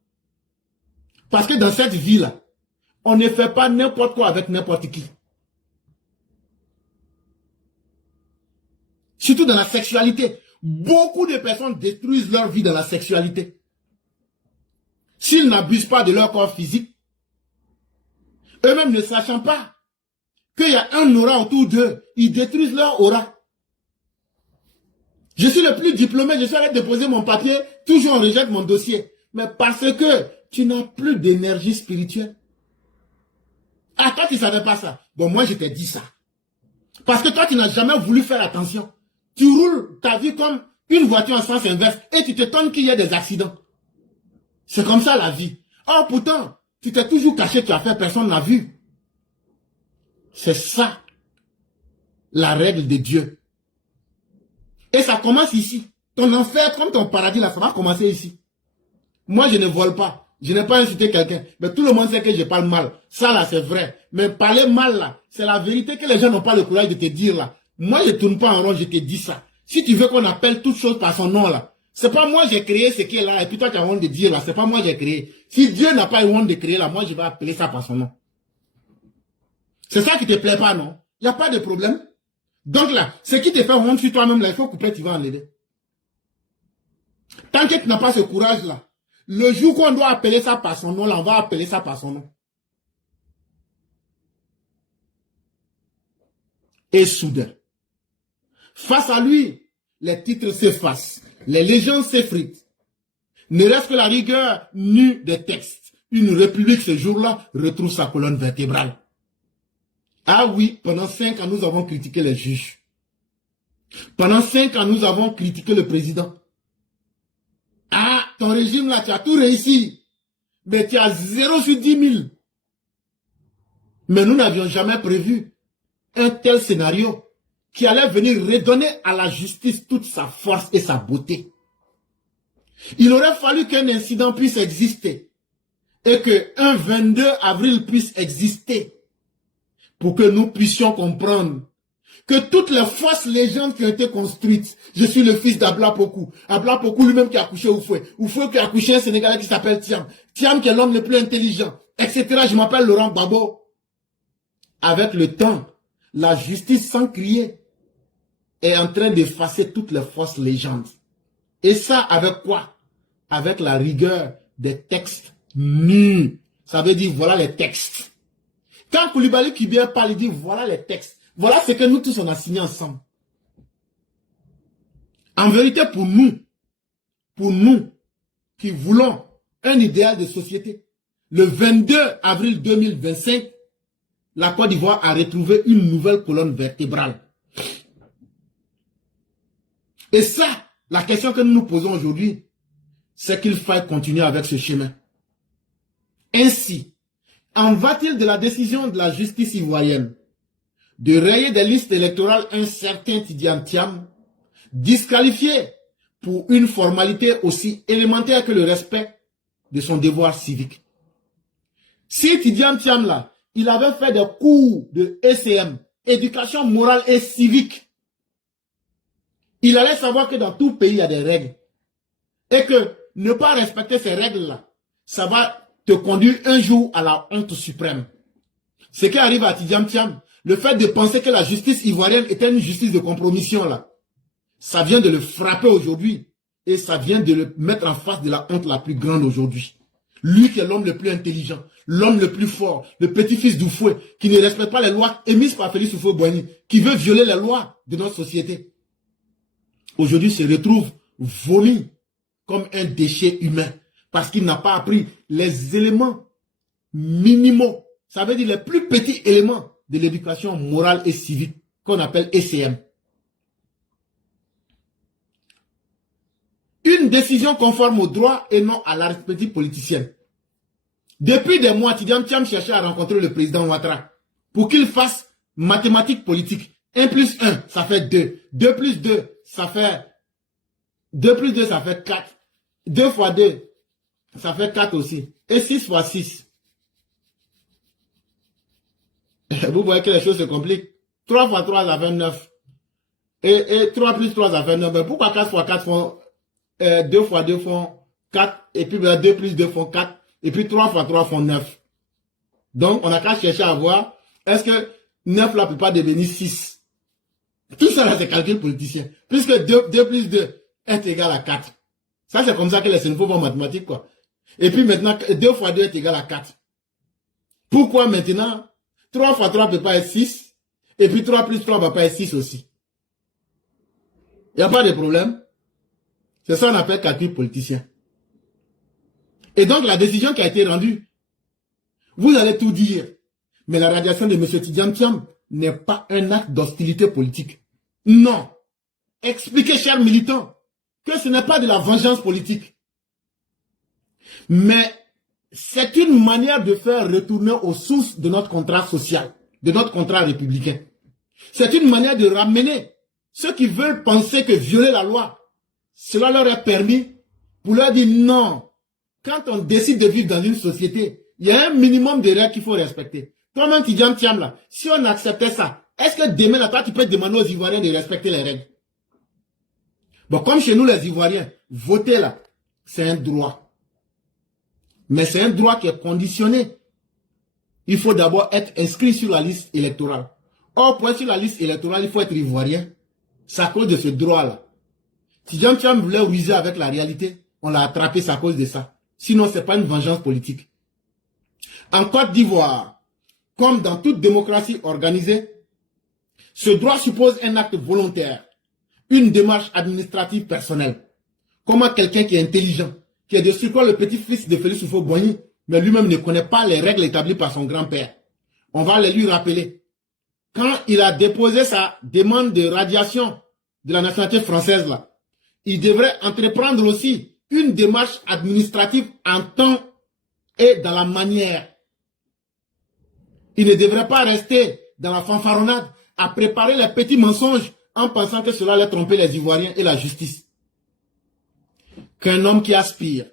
Parce que dans cette vie-là, on ne fait pas n'importe quoi avec n'importe qui. Surtout dans la sexualité. Beaucoup de personnes détruisent leur vie dans la sexualité. S'ils n'abusent pas de leur corps physique, eux-mêmes ne sachant pas qu'il y a un aura autour d'eux, ils détruisent leur aura. Je suis le plus diplômé, je suis allé déposer mon papier, toujours on rejette mon dossier. Mais parce que tu n'as plus d'énergie spirituelle. Ah, toi tu ne savais pas ça. Bon, moi je t'ai dit ça. Parce que toi tu n'as jamais voulu faire attention. Tu roules ta vie comme une voiture en sens inverse et tu t'étonnes qu'il y ait des accidents. C'est comme ça la vie. Oh pourtant, tu t'es toujours caché, tu as fait, personne n'a vu. C'est ça, la règle de Dieu. Et ça commence ici. Ton enfer, comme ton paradis, là, ça va commencer ici. Moi, je ne vole pas. Je n'ai pas insulté quelqu'un. Mais tout le monde sait que je parle mal. Ça, là, c'est vrai. Mais parler mal, là, c'est la vérité que les gens n'ont pas le courage de te dire, là. Moi, je ne tourne pas en rond, je te dis ça. Si tu veux qu'on appelle toute chose par son nom, là, c'est pas moi j'ai créé ce qui est là, et puis toi tu as honte de dire là, c'est pas moi j'ai créé. Si Dieu n'a pas eu honte de créer là, moi je vais appeler ça par son nom. C'est ça qui te plaît pas, non? Il n'y a pas de problème. Donc là, ce qui te fait honte sur toi-même, là, il faut couper, tu vas enlever. Tant que tu n'as pas ce courage-là, le jour qu'on doit appeler ça par son nom, là, on va appeler ça par son nom. Et soudain, face à lui, les titres s'effacent, les légendes s'effritent. Ne reste que la rigueur nue des textes. Une république, ce jour-là, retrouve sa colonne vertébrale. Ah oui, pendant 5 ans, nous avons critiqué les juges. Pendant 5 ans, nous avons critiqué le président. Ah, ton régime là, tu as tout réussi. Mais tu as 0 sur 10 000. Mais nous n'avions jamais prévu un tel scénario qui allait venir redonner à la justice toute sa force et sa beauté. Il aurait fallu qu'un incident puisse exister et qu'un 22 avril puisse exister pour que nous puissions comprendre que toutes les fausses légendes qui ont été construites, je suis le fils d'Abla Pokou, Abla Pokou lui-même qui a accouché Oufoué, Oufoué qui a accouché un Sénégalais qui s'appelle Thiam, Thiam qui est l'homme le plus intelligent, etc. Je m'appelle Laurent Gbagbo. Avec le temps, la justice sans crier est en train d'effacer toutes les fausses légendes. Et ça avec quoi? Avec la rigueur des textes nus. Ça veut dire voilà les textes. Quand Koulibaly Kibia parle, il dit voilà les textes. Voilà ce que nous tous on a signé ensemble. En vérité, pour nous qui voulons un idéal de société, le 22 avril 2025, la Côte d'Ivoire a retrouvé une nouvelle colonne vertébrale. Et ça, la question que nous nous posons aujourd'hui, c'est qu'il faille continuer avec ce chemin. Ainsi, en va-t-il de la décision de la justice ivoirienne de rayer des listes électorales un certain Tidiane Thiam, disqualifié pour une formalité aussi élémentaire que le respect de son devoir civique? Si Tidiane Thiam là, il avait fait des cours de ECM, éducation morale et civique, il allait savoir que dans tout pays, il y a des règles. Et que ne pas respecter ces règles-là, ça va te conduire un jour à la honte suprême. Ce qui arrive à Tidiane Thiam, le fait de penser que la justice ivoirienne était une justice de compromission, là, ça vient de le frapper aujourd'hui. Et ça vient de le mettre en face de la honte la plus grande aujourd'hui. Lui qui est l'homme le plus intelligent, l'homme le plus fort, le petit-fils d'Oufoué, qui ne respecte pas les lois émises par Félix Houphouët-Boigny, qui veut violer les lois de notre société, aujourd'hui se retrouve vomi comme un déchet humain, parce qu'il n'a pas appris les éléments minimaux, ça veut dire les plus petits éléments de l'éducation morale et civique, qu'on appelle ECM. Une décision conforme au droit et non à l'arithmétique politicienne. Depuis des mois, Tidiane Thiam cherchait à rencontrer le président Ouattara pour qu'il fasse mathématiques politiques. 1 plus 1, ça fait 2. 2 plus 2, ça fait 2 plus 2, ça fait 4. 2 fois 2, ça fait 4 aussi. Et 6 fois 6. Vous voyez que les choses se compliquent. 3 fois 3, ça fait 9. Et 3 plus 3, ça fait 9. Mais pourquoi 4 fois 4 font 2 fois 2 font 4. Et puis 2 plus 2 font 4. Et puis 3 fois 3 font 9. Donc, on n'a qu'à chercher à voir, est-ce que 9 là ne peut pas devenir 6? Tout ça là, c'est calcul politicien. Puisque 2 plus 2 est égal à 4. Ça, c'est comme ça que les cerveaux vont en mathématiques, quoi. Et puis maintenant, 2 fois 2 est égal à 4. Pourquoi maintenant 3 fois 3 ne peut pas être 6, et puis 3 plus 3 ne va pas être 6 aussi. Il n'y a pas de problème. C'est ça qu'on appelle calcul politicien. Et donc, la décision qui a été rendue, vous allez tout dire, mais la radiation de M. Tidiane Thiam n'est pas un acte d'hostilité politique. Non. Expliquez, chers militants, que ce n'est pas de la vengeance politique. Mais c'est une manière de faire retourner aux sources de notre contrat social, de notre contrat républicain. C'est une manière de ramener ceux qui veulent penser que violer la loi, cela leur est permis, pour leur dire non. Quand on décide de vivre dans une société, il y a un minimum de règles qu'il faut respecter. Toi-même, Tidiane Thiam, là, si on acceptait ça, est-ce que demain, là, toi, tu peux demander aux Ivoiriens de respecter les règles? Bon, comme chez nous, les Ivoiriens, voter là, c'est un droit. Mais c'est un droit qui est conditionné il faut d'abord être inscrit sur la liste électorale. Or, pour être sur la liste électorale, il faut être ivoirien. C'est à cause de ce droit-là. Si Tidjane Thiam voulait ruser avec la réalité, on l'a attrapé, c'est à cause de ça. Sinon, ce n'est pas une vengeance politique. En Côte d'Ivoire, comme dans toute démocratie organisée, ce droit suppose un acte volontaire, une démarche administrative personnelle. Comment quelqu'un qui est intelligent, qui est de surcroît le petit-fils de Félix Houphouët-Boigny, mais lui-même ne connaît pas les règles établies par son grand-père. On va les lui rappeler. Quand il a déposé sa demande de radiation de la nationalité française, là, il devrait entreprendre aussi une démarche administrative en temps et dans la manière. Il ne devrait pas rester dans la fanfaronnade à préparer les petits mensonges en pensant que cela allait tromper les Ivoiriens et la justice. Qu'un homme qui aspire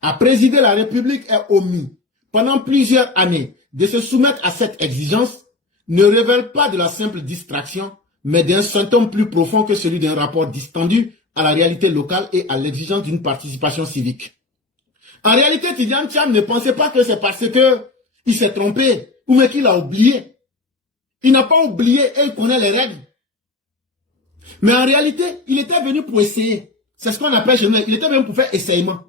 à présider la République ait omis pendant plusieurs années de se soumettre à cette exigence ne révèle pas de la simple distraction, mais d'un symptôme plus profond que celui d'un rapport distendu à la réalité locale et à l'exigence d'une participation civique. En réalité, Tidjane Thiam ne pensait pas que c'est parce qu'il s'est trompé ou mais qu'il a oublié. Il n'a pas oublié et il connaît les règles. Mais en réalité, il était venu pour essayer. C'est ce qu'on appelle chez nous, il était venu pour faire essayement.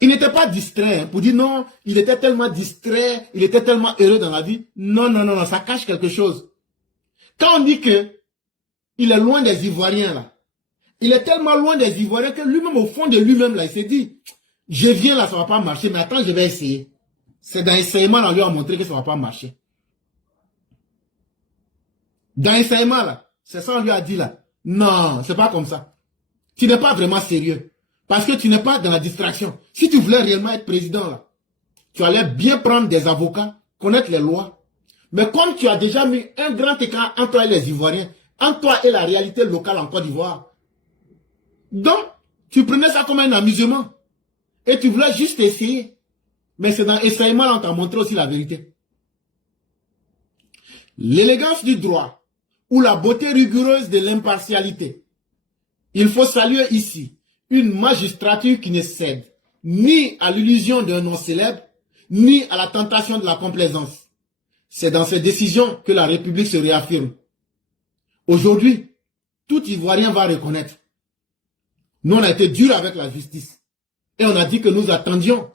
Il n'était pas distrait, pour dire non, il était tellement distrait, il était tellement heureux dans la vie. Non, non, non, non, ça cache quelque chose. Quand on dit que il est loin des Ivoiriens, là, il est tellement loin des Ivoiriens que lui-même, au fond de lui-même, là, il s'est dit, je viens là, ça ne va pas marcher, mais attends, je vais essayer. C'est dans l'essayement, là, on lui a montré que ça ne va pas marcher. Dans l'essayement, là, c'est ça, on lui a dit, là. Non, c'est pas comme ça. Tu n'es pas vraiment sérieux. Parce que tu n'es pas dans la distraction. Si tu voulais réellement être président, là, tu allais bien prendre des avocats, connaître les lois. Mais comme tu as déjà mis un grand écart entre toi et les Ivoiriens, entre toi et la réalité locale en Côte d'Ivoire, donc, tu prenais ça comme un amusement. Et tu voulais juste essayer. Mais c'est dans l'essayement là on t'a montré aussi la vérité. L'élégance du droit ou la beauté rigoureuse de l'impartialité. Il faut saluer ici une magistrature qui ne cède ni à l'illusion d'un nom célèbre, ni à la tentation de la complaisance. C'est dans ces décisions que la République se réaffirme. Aujourd'hui, tout Ivoirien va reconnaître. Nous, on a été dur avec la justice. Et on a dit que nous attendions.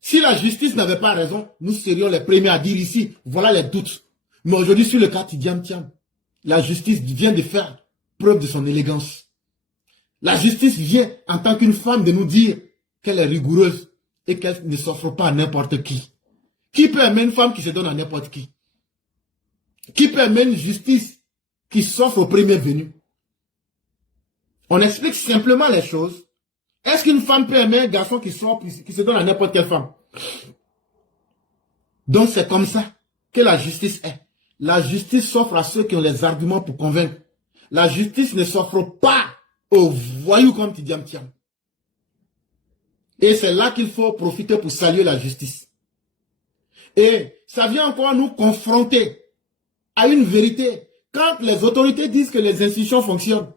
Si la justice n'avait pas raison, nous serions les premiers à dire ici, voilà les doutes. Mais aujourd'hui, sur le cas Tidjane Thiam, la justice vient de faire preuve de son élégance. La justice vient en tant qu'une femme de nous dire qu'elle est rigoureuse et qu'elle ne s'offre pas à n'importe qui. Qui peut aimer une femme qui se donne à n'importe qui? Qui peut aimer une justice qui s'offre au premier venu? On explique simplement les choses. Est-ce qu'une femme peut aimer un garçon qui se donne à n'importe quelle femme? Donc c'est comme ça que la justice est. La justice s'offre à ceux qui ont les arguments pour convaincre. La justice ne s'offre pas aux voyous comme Tidjane Thiam. Et c'est là qu'il faut profiter pour saluer la justice. Et ça vient encore nous confronter à une vérité. Quand les autorités disent que les institutions fonctionnent,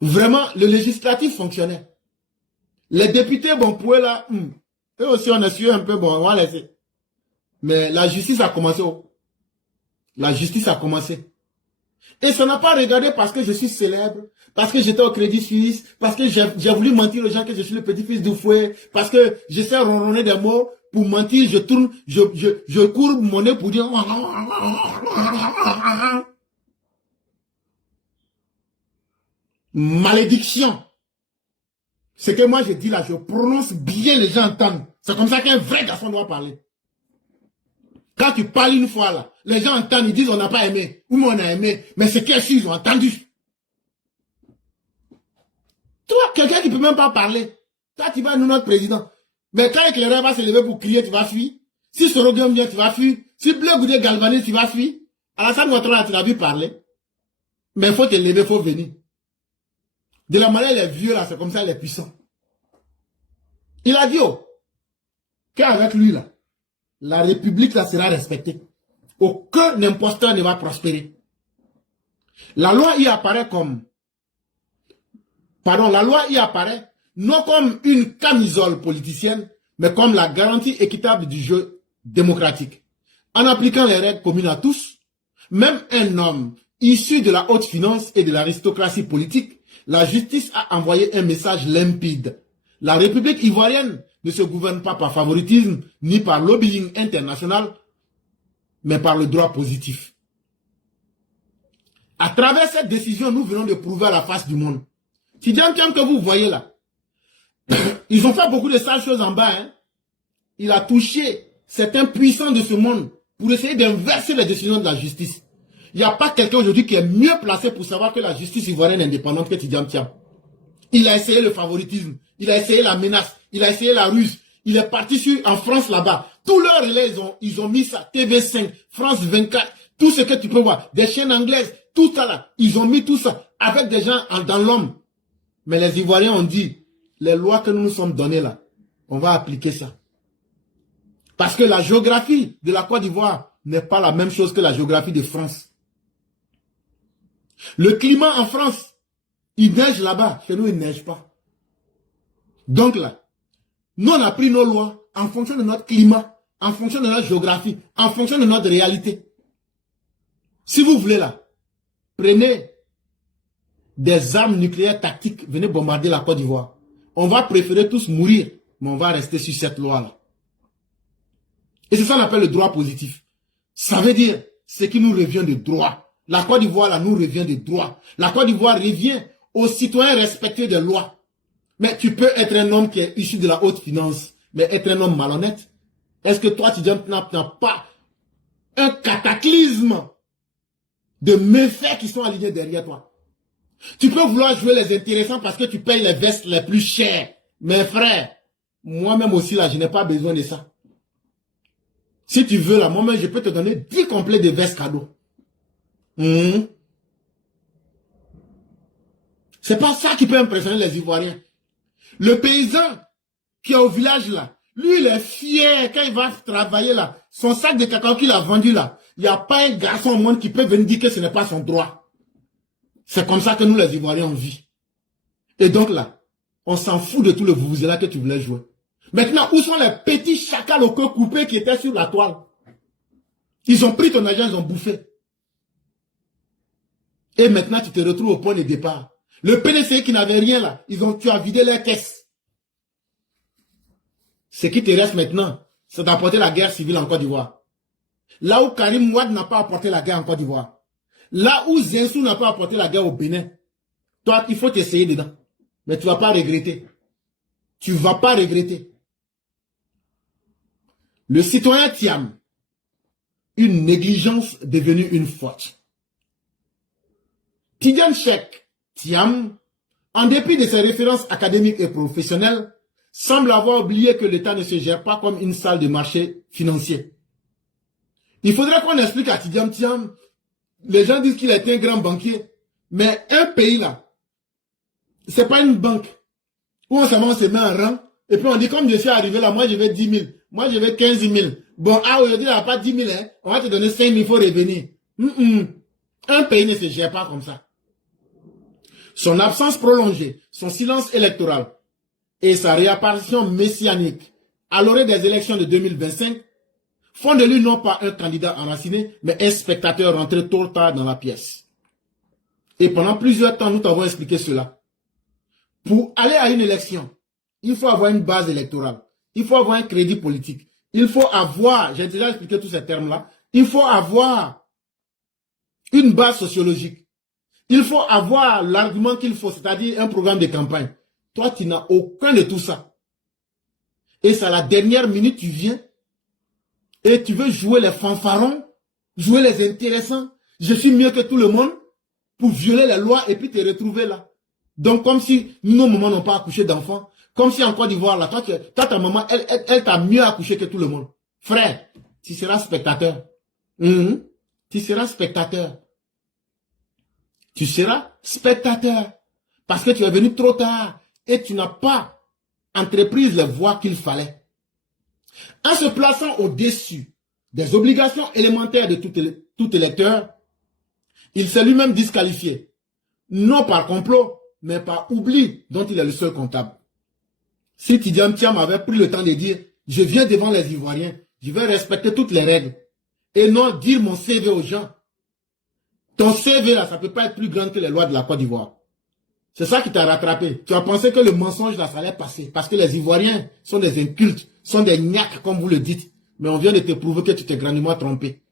vraiment, le législatif fonctionnait. Les députés, bon, pour eux là, eux aussi on a su un peu, bon, on va laisser. Mais la justice a commencé. La justice a commencé. Et ça n'a pas regardé parce que je suis célèbre, parce que j'étais au Crédit Suisse, parce que j'ai voulu mentir aux gens que je suis le petit-fils d'Oufoué, parce que j'essaie de ronronner des mots pour mentir, je tourne, je courbe mon nez pour dire... Malédiction. Ce que moi je dis là, je prononce bien, les gens entendent. C'est comme ça qu'un vrai garçon doit parler. Quand tu parles une fois là, les gens entendent, ils disent on n'a pas aimé, ou on a aimé, mais c'est qu'ils ils ont entendu. Toi, quelqu'un qui ne peut même pas parler, toi tu vas nous notre président. Mais quand l'éclaireur va se lever pour crier, tu vas fuir. Si Sorogum vient, tu vas fuir. Si Bleu Goudé galvanise, tu vas fuir. Alassane Ouattara, tu l'as vu parler. Mais il faut te lever, il faut venir. De la manière, les vieux là, c'est comme ça, les puissants. Il a dit, oh, qu'avec lui là, la République là sera respectée. Aucun imposteur ne va prospérer. La loi y apparaît comme, la loi y apparaît non comme une camisole politicienne, mais comme la garantie équitable du jeu démocratique. En appliquant les règles communes à tous, même un homme issu de la haute finance et de l'aristocratie politique, la justice a envoyé un message limpide. La République ivoirienne ne se gouverne pas par favoritisme ni par lobbying international, mais par le droit positif. À travers cette décision, nous venons de prouver à la face du monde. Tidjane Thiam que vous voyez là, ils ont fait beaucoup de sales choses en bas. Hein. Il a touché certains puissants de ce monde pour essayer d'inverser les décisions de la justice. Il n'y a pas quelqu'un aujourd'hui qui est mieux placé pour savoir que la justice ivoirienne est indépendante que Tidjane Thiam. Il a essayé le favoritisme, il a essayé la menace, il a essayé la ruse. Il est parti en France là-bas. Tous leurs relais, ils ont mis ça. TV5, France 24, tout ce que tu peux voir. Des chaînes anglaises, tout ça là. Ils ont mis tout ça avec des gens dans l'homme. Mais les Ivoiriens ont dit, les lois que nous nous sommes données là, on va appliquer ça. Parce que la géographie de la Côte d'Ivoire n'est pas la même chose que la géographie de France. Le climat en France, il neige là-bas. Chez nous, il ne neige pas. Donc là, nous, on a pris nos lois en fonction de notre climat, en fonction de notre géographie, en fonction de notre réalité. Si vous voulez là, prenez des armes nucléaires tactiques, venez bombarder la Côte d'Ivoire. On va préférer tous mourir, mais on va rester sur cette loi-là. Et c'est ça qu'on appelle le droit positif. Ça veut dire ce qui nous revient de droit. La Côte d'Ivoire, là, nous revient de droit. La Côte d'Ivoire revient aux citoyens respectueux des lois. Mais tu peux être un homme qui est issu de la haute finance, mais être un homme malhonnête. Est-ce que toi, tu n'as pas un cataclysme de méfaits qui sont alignés derrière toi? Tu peux vouloir jouer les intéressants parce que tu payes les vestes les plus chères. Mes frères, moi-même aussi, là, je n'ai pas besoin de ça. Si tu veux, là, moi-même, je peux te donner 10 complets de vestes cadeaux. C'est pas ça qui peut impressionner les Ivoiriens. Le paysan qui est au village là, lui il est fier quand il va travailler là. Son sac de cacao qu'il a vendu là, il n'y a pas un garçon au monde qui peut venir dire que ce n'est pas son droit. C'est comme ça que nous les Ivoiriens on vit. Et donc là, on s'en fout de tout le vuvuzela que tu voulais jouer. Maintenant, où sont les petits chacals au queue coupé qui étaient sur la toile? Ils ont pris ton argent, ils ont bouffé. Et maintenant, tu te retrouves au point de départ. Le PDC qui n'avait rien là, tu as vidé leurs caisses. Ce qui te reste maintenant, c'est d'apporter la guerre civile en Côte d'Ivoire. Là où Karim Wade n'a pas apporté la guerre en Côte d'Ivoire. Là où Zinsou n'a pas apporté la guerre au Bénin. Toi, il faut t'essayer dedans. Mais tu ne vas pas regretter. Tu ne vas pas regretter. Le citoyen Thiam, une négligence devenue une faute. Tidjane Thiam, en dépit de ses références académiques et professionnelles, semble avoir oublié que l'État ne se gère pas comme une salle de marché financier. Il faudrait qu'on explique à Tidjane Thiam, les gens disent qu'il est un grand banquier, mais un pays là, c'est pas une banque, où on se met en rang, et puis on dit comme je suis arrivé là, moi je veux 10 000, moi je veux 15 000. Bon, aujourd'hui il n'y a pas 10 000, hein, on va te donner 5 000, il faut revenir. Un pays ne se gère pas comme ça. Son absence prolongée, son silence électoral et sa réapparition messianique à l'orée des élections de 2025 font de lui non pas un candidat enraciné, mais un spectateur rentré tôt ou tard dans la pièce. Et pendant plusieurs temps, nous t'avons expliqué cela. Pour aller à une élection, il faut avoir une base électorale. Il faut avoir un crédit politique. Il faut avoir, j'ai déjà expliqué tous ces termes-là, il faut avoir une base sociologique. Il faut avoir l'argument qu'il faut, c'est-à-dire un programme de campagne. Toi, tu n'as aucun de tout ça. Et c'est à la dernière minute, tu viens et tu veux jouer les fanfarons, jouer les intéressants. Je suis mieux que tout le monde pour violer les lois et puis te retrouver là. Donc, comme si nos mamans n'ont pas accouché d'enfants, comme si en Côte d'Ivoire, là, toi, ta maman, elle t'a mieux accouché que tout le monde. Frère, tu seras spectateur. Tu seras spectateur. Tu seras spectateur. Parce que tu es venu trop tard et tu n'as pas entrepris les voies qu'il fallait. En se plaçant au-dessus des obligations élémentaires de tout électeur, il s'est lui-même disqualifié. Non par complot, mais par oubli dont il est le seul comptable. Si Tidjane Thiam avait pris le temps de dire Je viens devant les Ivoiriens. Je vais respecter toutes les règles. Et non dire mon CV aux gens. Ton CV là, ça ne peut pas être plus grand que les lois de la Côte d'Ivoire. C'est ça qui t'a rattrapé. Tu as pensé que le mensonge là, ça allait passer. Parce que les Ivoiriens sont des incultes, sont des gnaques, comme vous le dites. Mais on vient de te prouver que tu t'es grandement trompé.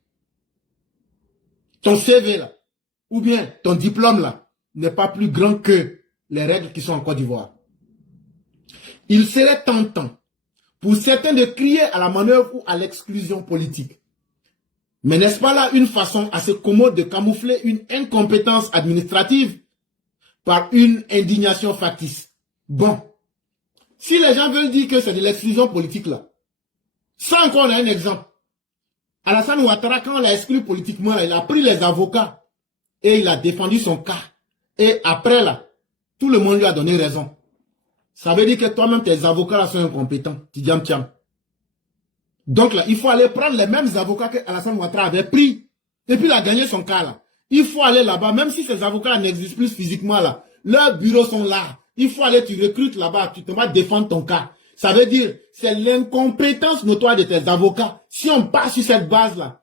Ton CV là, ou bien ton diplôme là, n'est pas plus grand que les règles qui sont en Côte d'Ivoire. Il serait tentant pour certains de crier à la manœuvre ou à l'exclusion politique. Mais n'est-ce pas là une façon assez commode de camoufler une incompétence administrative par une indignation factice? Bon, si les gens veulent dire que c'est de l'exclusion politique là, ça encore on a un exemple. Alassane Ouattara, quand on l'a exclu politiquement, là, il a pris les avocats et il a défendu son cas. Et après là, tout le monde lui a donné raison. Ça veut dire que toi-même, tes avocats là sont incompétents. Tidiam Thiam. Donc là, il faut aller prendre les mêmes avocats que Alassane Ouattara avait pris. Et puis il a gagné son cas là. Il faut aller là-bas, même si ces avocats n'existent plus physiquement là. Leurs bureaux sont là. Il faut aller, tu recrutes là-bas, tu te vas défendre ton cas. Ça veut dire, c'est l'incompétence notoire de tes avocats. Si on part sur cette base-là,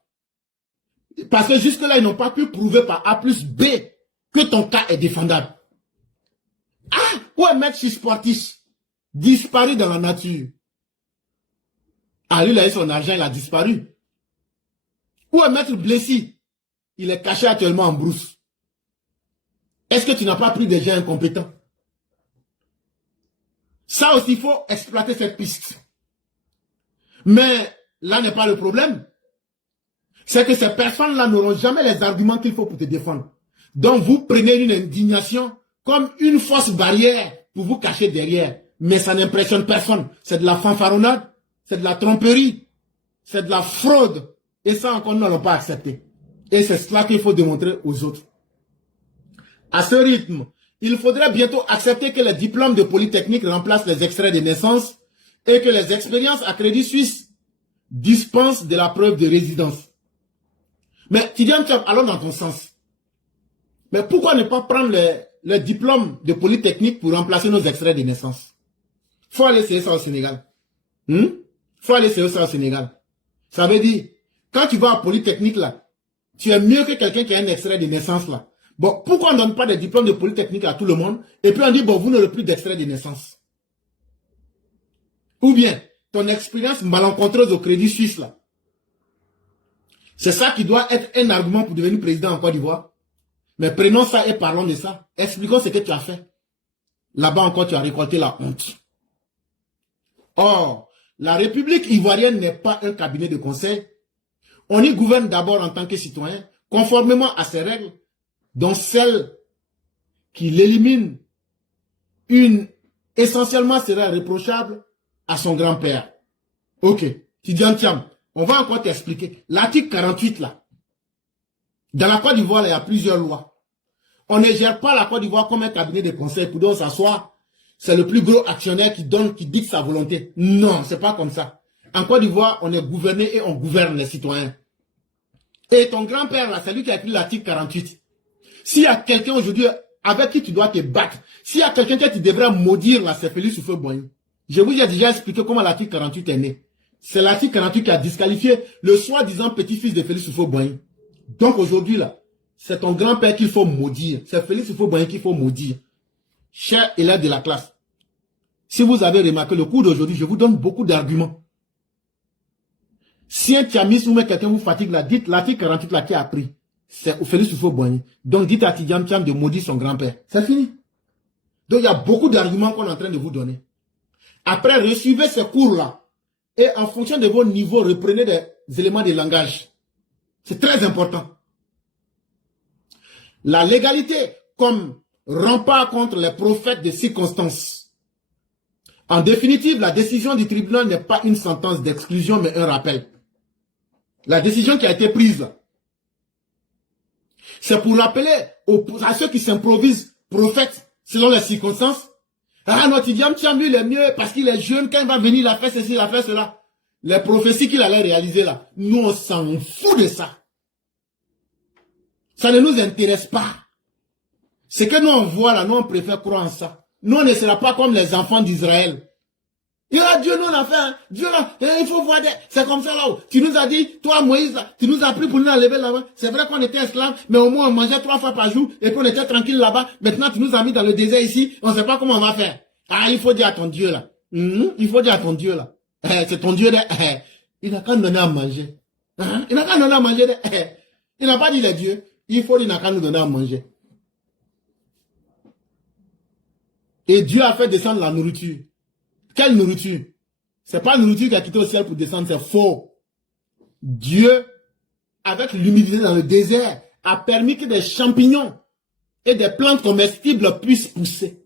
parce que jusque-là, ils n'ont pas pu prouver par A plus B que ton cas est défendable. Ah, où est Maître Sportif? Disparu dans la nature. Ah, lui, il a eu son argent, il a disparu. Où est Maître Blessy? Il est caché actuellement en brousse. Est-ce que tu n'as pas pris des gens incompétents? Ça aussi, il faut exploiter cette piste. Mais là n'est pas le problème. C'est que ces personnes-là n'auront jamais les arguments qu'il faut pour te défendre. Donc, vous prenez une indignation comme une fausse barrière pour vous cacher derrière. Mais ça n'impressionne personne. C'est de la fanfaronnade, c'est de la tromperie, c'est de la fraude. Et ça encore, nous n'allons pas accepter. Et c'est cela qu'il faut démontrer aux autres. À ce rythme, il faudrait bientôt accepter que les diplômes de Polytechnique remplacent les extraits de naissance et que les expériences à crédit suisse dispensent de la preuve de résidence. Mais Tidiane Thiam, allons dans ton sens. Mais pourquoi ne pas prendre les diplômes de Polytechnique pour remplacer nos extraits de naissance? Faut aller essayer ça au Sénégal. Faut aller essayer ça au Sénégal. Ça veut dire, quand tu vas à Polytechnique là, tu es mieux que quelqu'un qui a un extrait de naissance là. Bon, pourquoi on ne donne pas des diplômes de Polytechnique à tout le monde et puis on dit, bon, vous n'aurez plus d'extrait de naissance? Ou bien, ton expérience malencontreuse au Crédit Suisse là. C'est ça qui doit être un argument pour devenir président en Côte d'Ivoire. Mais prenons ça et parlons de ça. Expliquons ce que tu as fait. Là-bas encore, tu as récolté la honte. Or, la République ivoirienne n'est pas un cabinet de conseil. On y gouverne d'abord en tant que citoyen, conformément à ses règles, dont celle qui l'élimine, une essentiellement sera reprochable à son grand-père. Ok, Tidiane Thiam, on va encore t'expliquer. L'article 48 là, dans la Côte d'Ivoire, il y a plusieurs lois. On ne gère pas la Côte d'Ivoire comme un cabinet de conseil pour donc s'asseoir. C'est le plus gros actionnaire qui donne, qui dicte sa volonté. Non, c'est pas comme ça. En Côte d'Ivoire, on est gouverné et on gouverne les citoyens. Et ton grand-père là, c'est lui qui a écrit l'article 48. S'il y a quelqu'un aujourd'hui avec qui tu dois te battre, s'il y a quelqu'un que tu devrais maudire là, c'est Félix Houphouët-Boigny. Je vous ai déjà expliqué comment l'article 48 est né. C'est l'article 48 qui a disqualifié le soi-disant petit-fils de Félix Houphouët-Boigny. Donc aujourd'hui là, c'est ton grand-père qu'il faut maudire. C'est Félix Houphouët-Boigny qu'il faut maudire. Cher élève de la classe, si vous avez remarqué le cours d'aujourd'hui, je vous donne beaucoup d'arguments. Si un tiamis ou quelqu'un vous fatigue là, dites l'article 48 là qui a appris. C'est Félix Houphouët-Boigny. Donc dites à Tidiane Thiam de maudire son grand-père. C'est fini. Donc il y a beaucoup d'arguments qu'on est en train de vous donner. Après, recevez ces cours-là. Et en fonction de vos niveaux, reprenez des éléments de langage. C'est très important. La légalité comme rempart contre les prophètes de circonstances. En définitive, la décision du tribunal n'est pas une sentence d'exclusion, mais un rappel. La décision qui a été prise, c'est pour rappeler à ceux qui s'improvisent prophètes selon les circonstances. Ah, notre Tidiane Thiam, lui, il est mieux parce qu'il est jeune. Quand il va venir, il a fait ceci, il a fait cela. Les prophéties qu'il allait réaliser là, nous, on s'en fout de ça. Ça ne nous intéresse pas. Ce que nous, on voit là, nous, on préfère croire en ça. Nous, on ne sera pas comme les enfants d'Israël. Il y a Dieu nous l'a fait, hein. Dieu là, il faut voir des... C'est comme ça là. Tu nous as dit, toi Moïse, là, tu nous as pris pour nous enlever là-bas. C'est vrai qu'on était esclaves, mais au moins on mangeait 3 fois par jour et qu'on était tranquille là-bas. Maintenant tu nous as mis dans le désert ici, on ne sait pas comment on va faire. Ah, il faut dire à ton Dieu là. Il faut dire à ton Dieu là. C'est ton Dieu là. Il n'a qu'à nous donner à manger. Il n'a qu'à nous donner à manger. Il n'a pas dit les dieux. Il faut, il n'a qu'à nous donner à manger. Et Dieu a fait descendre la nourriture. Quelle nourriture? C'est pas la nourriture qui a quitté au ciel pour descendre, c'est faux. Dieu, avec l'humidité dans le désert, a permis que des champignons et des plantes comestibles puissent pousser.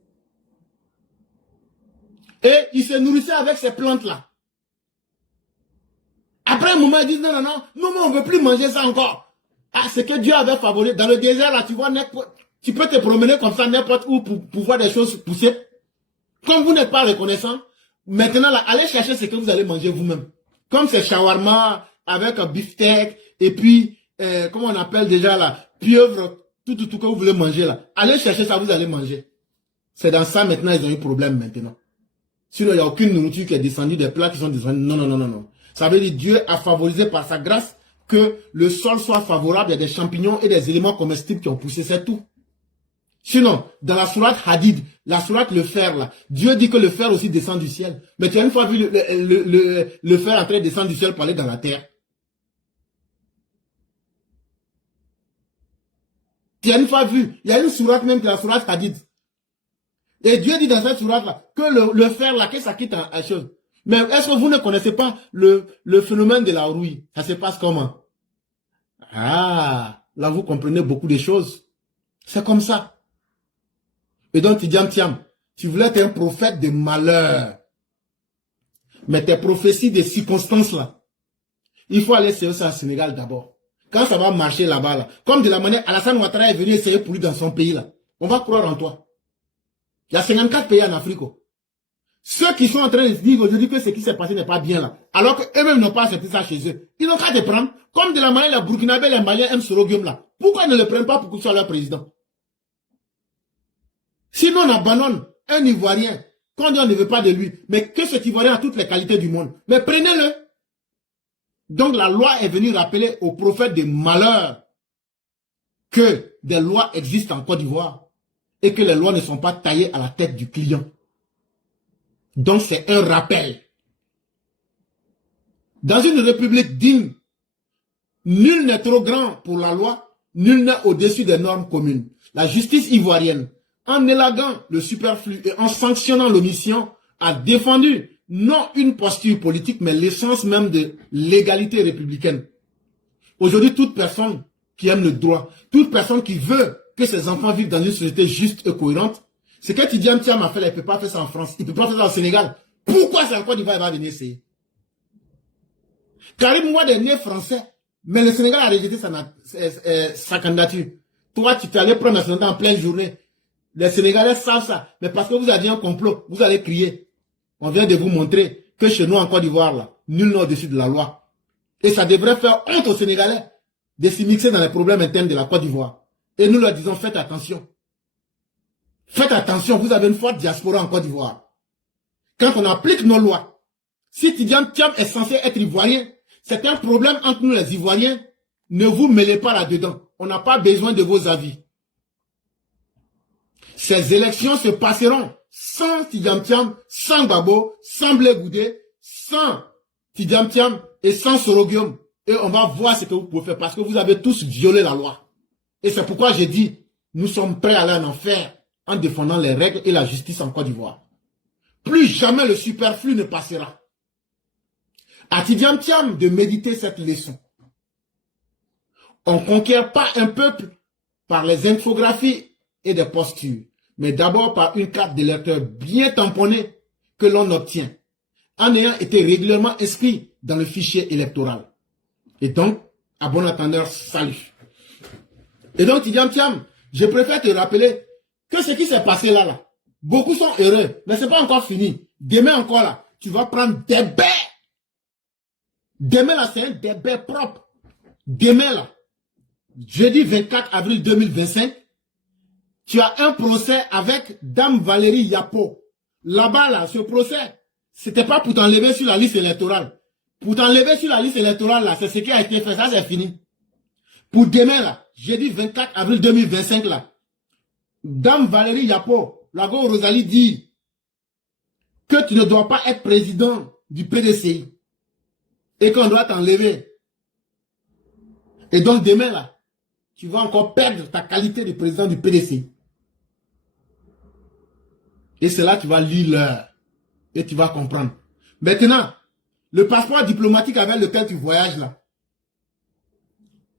Et il se nourrissait avec ces plantes-là. Après un moment, ils disent non, on ne veut plus manger ça encore. Ah, c'est que Dieu avait favorisé. Dans le désert, là, tu vois, tu peux te promener comme ça n'importe où pour voir des choses pousser. Comme vous n'êtes pas reconnaissant, maintenant, là, allez chercher ce que vous allez manger vous-même. Comme c'est shawarma avec un beefsteak et puis, comment on appelle déjà là, pieuvre, tout que vous voulez manger là. Allez chercher ça, vous allez manger. C'est dans ça maintenant, ils ont eu problème maintenant. Sinon, il n'y a aucune nourriture qui est descendue, des plats qui sont descendus. Non. Ça veut dire Dieu a favorisé par sa grâce que le sol soit favorable. Il y a des champignons et des éléments comestibles qui ont poussé, c'est tout. Sinon, dans la sourate Hadid, la sourate le fer là, Dieu dit que le fer aussi descend du ciel. Mais tu as une fois vu le fer en train de descendre du ciel pour aller dans la terre? Tu as une fois vu, il y a une sourate même, la sourate Hadid. Et Dieu dit dans cette sourate là, que le fer là, que ça quitte en chose. Mais est-ce que vous ne connaissez pas le phénomène de la rouille? Ça se passe comment? Ah, là vous comprenez beaucoup de choses. C'est comme ça. Et donc, Tiam, tu voulais être un prophète de malheur. Mais tes prophéties de circonstances là, il faut aller essayer ça au Sénégal d'abord. Quand ça va marcher là-bas, là, comme de la manière, Alassane Ouattara est venu essayer pour lui dans son pays là, on va croire en toi. Il y a 54 pays en Afrique. Ceux qui sont en train de se dire aujourd'hui que ce qui s'est passé n'est pas bien là, alors qu'eux-mêmes n'ont pas accepté ça chez eux, ils n'ont qu'à te prendre, comme de la manière les Burkinabés, les Maliens aiment Soroguem là. Pourquoi ils ne le prennent pas pour qu'il soit leur président? Sinon, on abandonne un Ivoirien, quand on ne veut pas de lui, mais que cet Ivoirien a toutes les qualités du monde. Mais prenez-le. Donc la loi est venue rappeler aux prophètes des malheurs que des lois existent en Côte d'Ivoire et que les lois ne sont pas taillées à la tête du client. Donc c'est un rappel. Dans une république digne, nul n'est trop grand pour la loi, nul n'est au-dessus des normes communes. La justice ivoirienne, en élaguant le superflu et en sanctionnant l'omission, a défendu non une posture politique, mais l'essence même de l'égalité républicaine. Aujourd'hui, toute personne qui aime le droit, toute personne qui veut que ses enfants vivent dans une société juste et cohérente, c'est que Tidiane Thiam a fait, il ne peut pas faire ça en France, il ne peut pas faire ça au Sénégal. Pourquoi c'est en Côte d'Ivoire, il va venir essayer? Karim Wade est né français, mais le Sénégal a rejeté sa candidature. Toi, tu t'es allé prendre la nationalité en pleine journée. Les Sénégalais savent ça, mais parce que vous avez dit un complot, vous allez crier. On vient de vous montrer que chez nous en Côte d'Ivoire, là, nul n'est au-dessus de la loi. Et ça devrait faire honte aux Sénégalais de s'y mixer dans les problèmes internes de la Côte d'Ivoire. Et nous leur disons, faites attention. Faites attention, vous avez une forte diaspora en Côte d'Ivoire. Quand on applique nos lois, si Tidiane Thiam est censé être ivoirien, c'est un problème entre nous les Ivoiriens. Ne vous mêlez pas là-dedans. On n'a pas besoin de vos avis. Ces élections se passeront sans Tidiane Thiam, sans Babo, sans Blé Goudé, sans Tidiane Thiam et sans Soroguem. Et on va voir ce que vous pouvez faire parce que vous avez tous violé la loi. Et c'est pourquoi j'ai dit, nous sommes prêts à aller en enfer en défendant les règles et la justice en Côte d'Ivoire. Plus jamais le superflu ne passera. À Tidiane Thiam de méditer cette leçon. On ne conquiert pas un peuple par les infographies et des postures, mais d'abord par une carte d'électeur bien tamponnée que l'on obtient, en ayant été régulièrement inscrit dans le fichier électoral. Et donc, à bon entendeur, salut. Et donc, Tidiane Thiam, je préfère te rappeler que ce qui s'est passé là, beaucoup sont heureux, mais ce n'est pas encore fini. Demain encore là, tu vas prendre des baies. Demain là, c'est un débat propre. Demain là, jeudi 24 avril 2025, tu as un procès avec Dame Valérie Yapo. Là-bas là, ce procès, C'était pas pour t'enlever sur la liste électorale. Pour t'enlever sur la liste électorale, là, c'est ce qui a été fait. Ça, c'est fini. Pour demain, là, jeudi 24 avril 2025, là, Dame Valérie Yapo, la go Rosalie dit que tu ne dois pas être président du PDCI et qu'on doit t'enlever. Et donc, demain, là, tu vas encore perdre ta qualité de président du PDCI. Et c'est là que tu vas lire l'heure. Et tu vas comprendre. Maintenant, le passeport diplomatique avec lequel tu voyages là.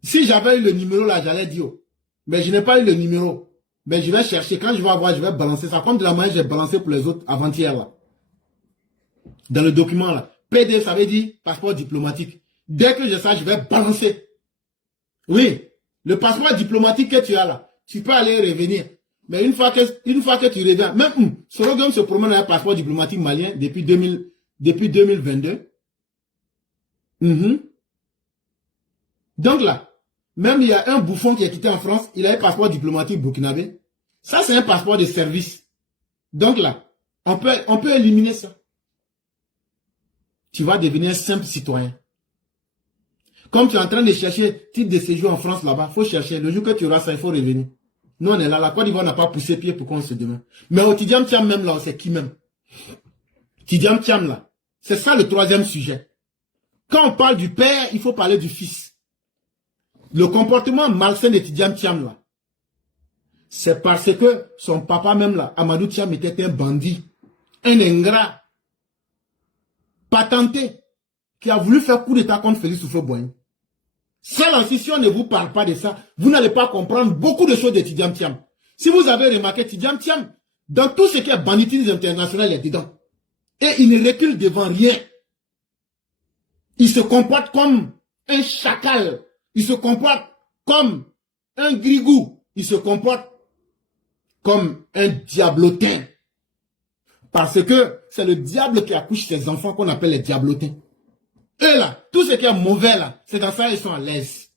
Si j'avais eu le numéro là, j'allais dire. Mais je n'ai pas eu le numéro. Mais je vais chercher. Quand je vais avoir, je vais balancer ça. Comme de la manière j'ai balancé pour les autres avant-hier là. Dans le document là. PD, ça veut dire passeport diplomatique. Dès que j'ai ça, je vais balancer. Oui. Le passeport diplomatique que tu as là, tu peux aller revenir. Mais une fois que tu reviens, même Sorogum se promène avec un passeport diplomatique malien depuis 2022. Donc là, même il y a un bouffon qui est quitté en France, il a un passeport diplomatique burkinabé. Ça, c'est un passeport de service. Donc là, on peut éliminer ça. Tu vas devenir un simple citoyen. Comme tu es en train de chercher titre de séjour en France là-bas, il faut chercher. Le jour que tu auras ça, il faut revenir. Nous, on est là. La Côte d'Ivoire n'a pas poussé pied pour qu'on se demande. Mais au Tidiam Thiam même là, c'est qui même? Tidiam Thiam là. C'est ça le troisième sujet. Quand on parle du père, il faut parler du fils. Le comportement malsain de Tidiam Thiam là, c'est parce que son papa même là, Amadou Thiam, était un bandit, un ingrat, patenté, qui a voulu faire coup d'état contre Félix Houphouët-Boigny. Ça là, si on ne vous parle pas de ça, vous n'allez pas comprendre beaucoup de choses de Tidiam Thiam. Si vous avez remarqué, Tidiam Thiam, dans tout ce qui est banditisme international, il est dedans. Et il ne recule devant rien. Il se comporte comme un chacal. Il se comporte comme un grigou. Il se comporte comme un diablotin. Parce que c'est le diable qui accouche ses enfants qu'on appelle les diablotins. Eux là, tout ce qui est mauvais là, c'est dans ça ils sont à l'aise.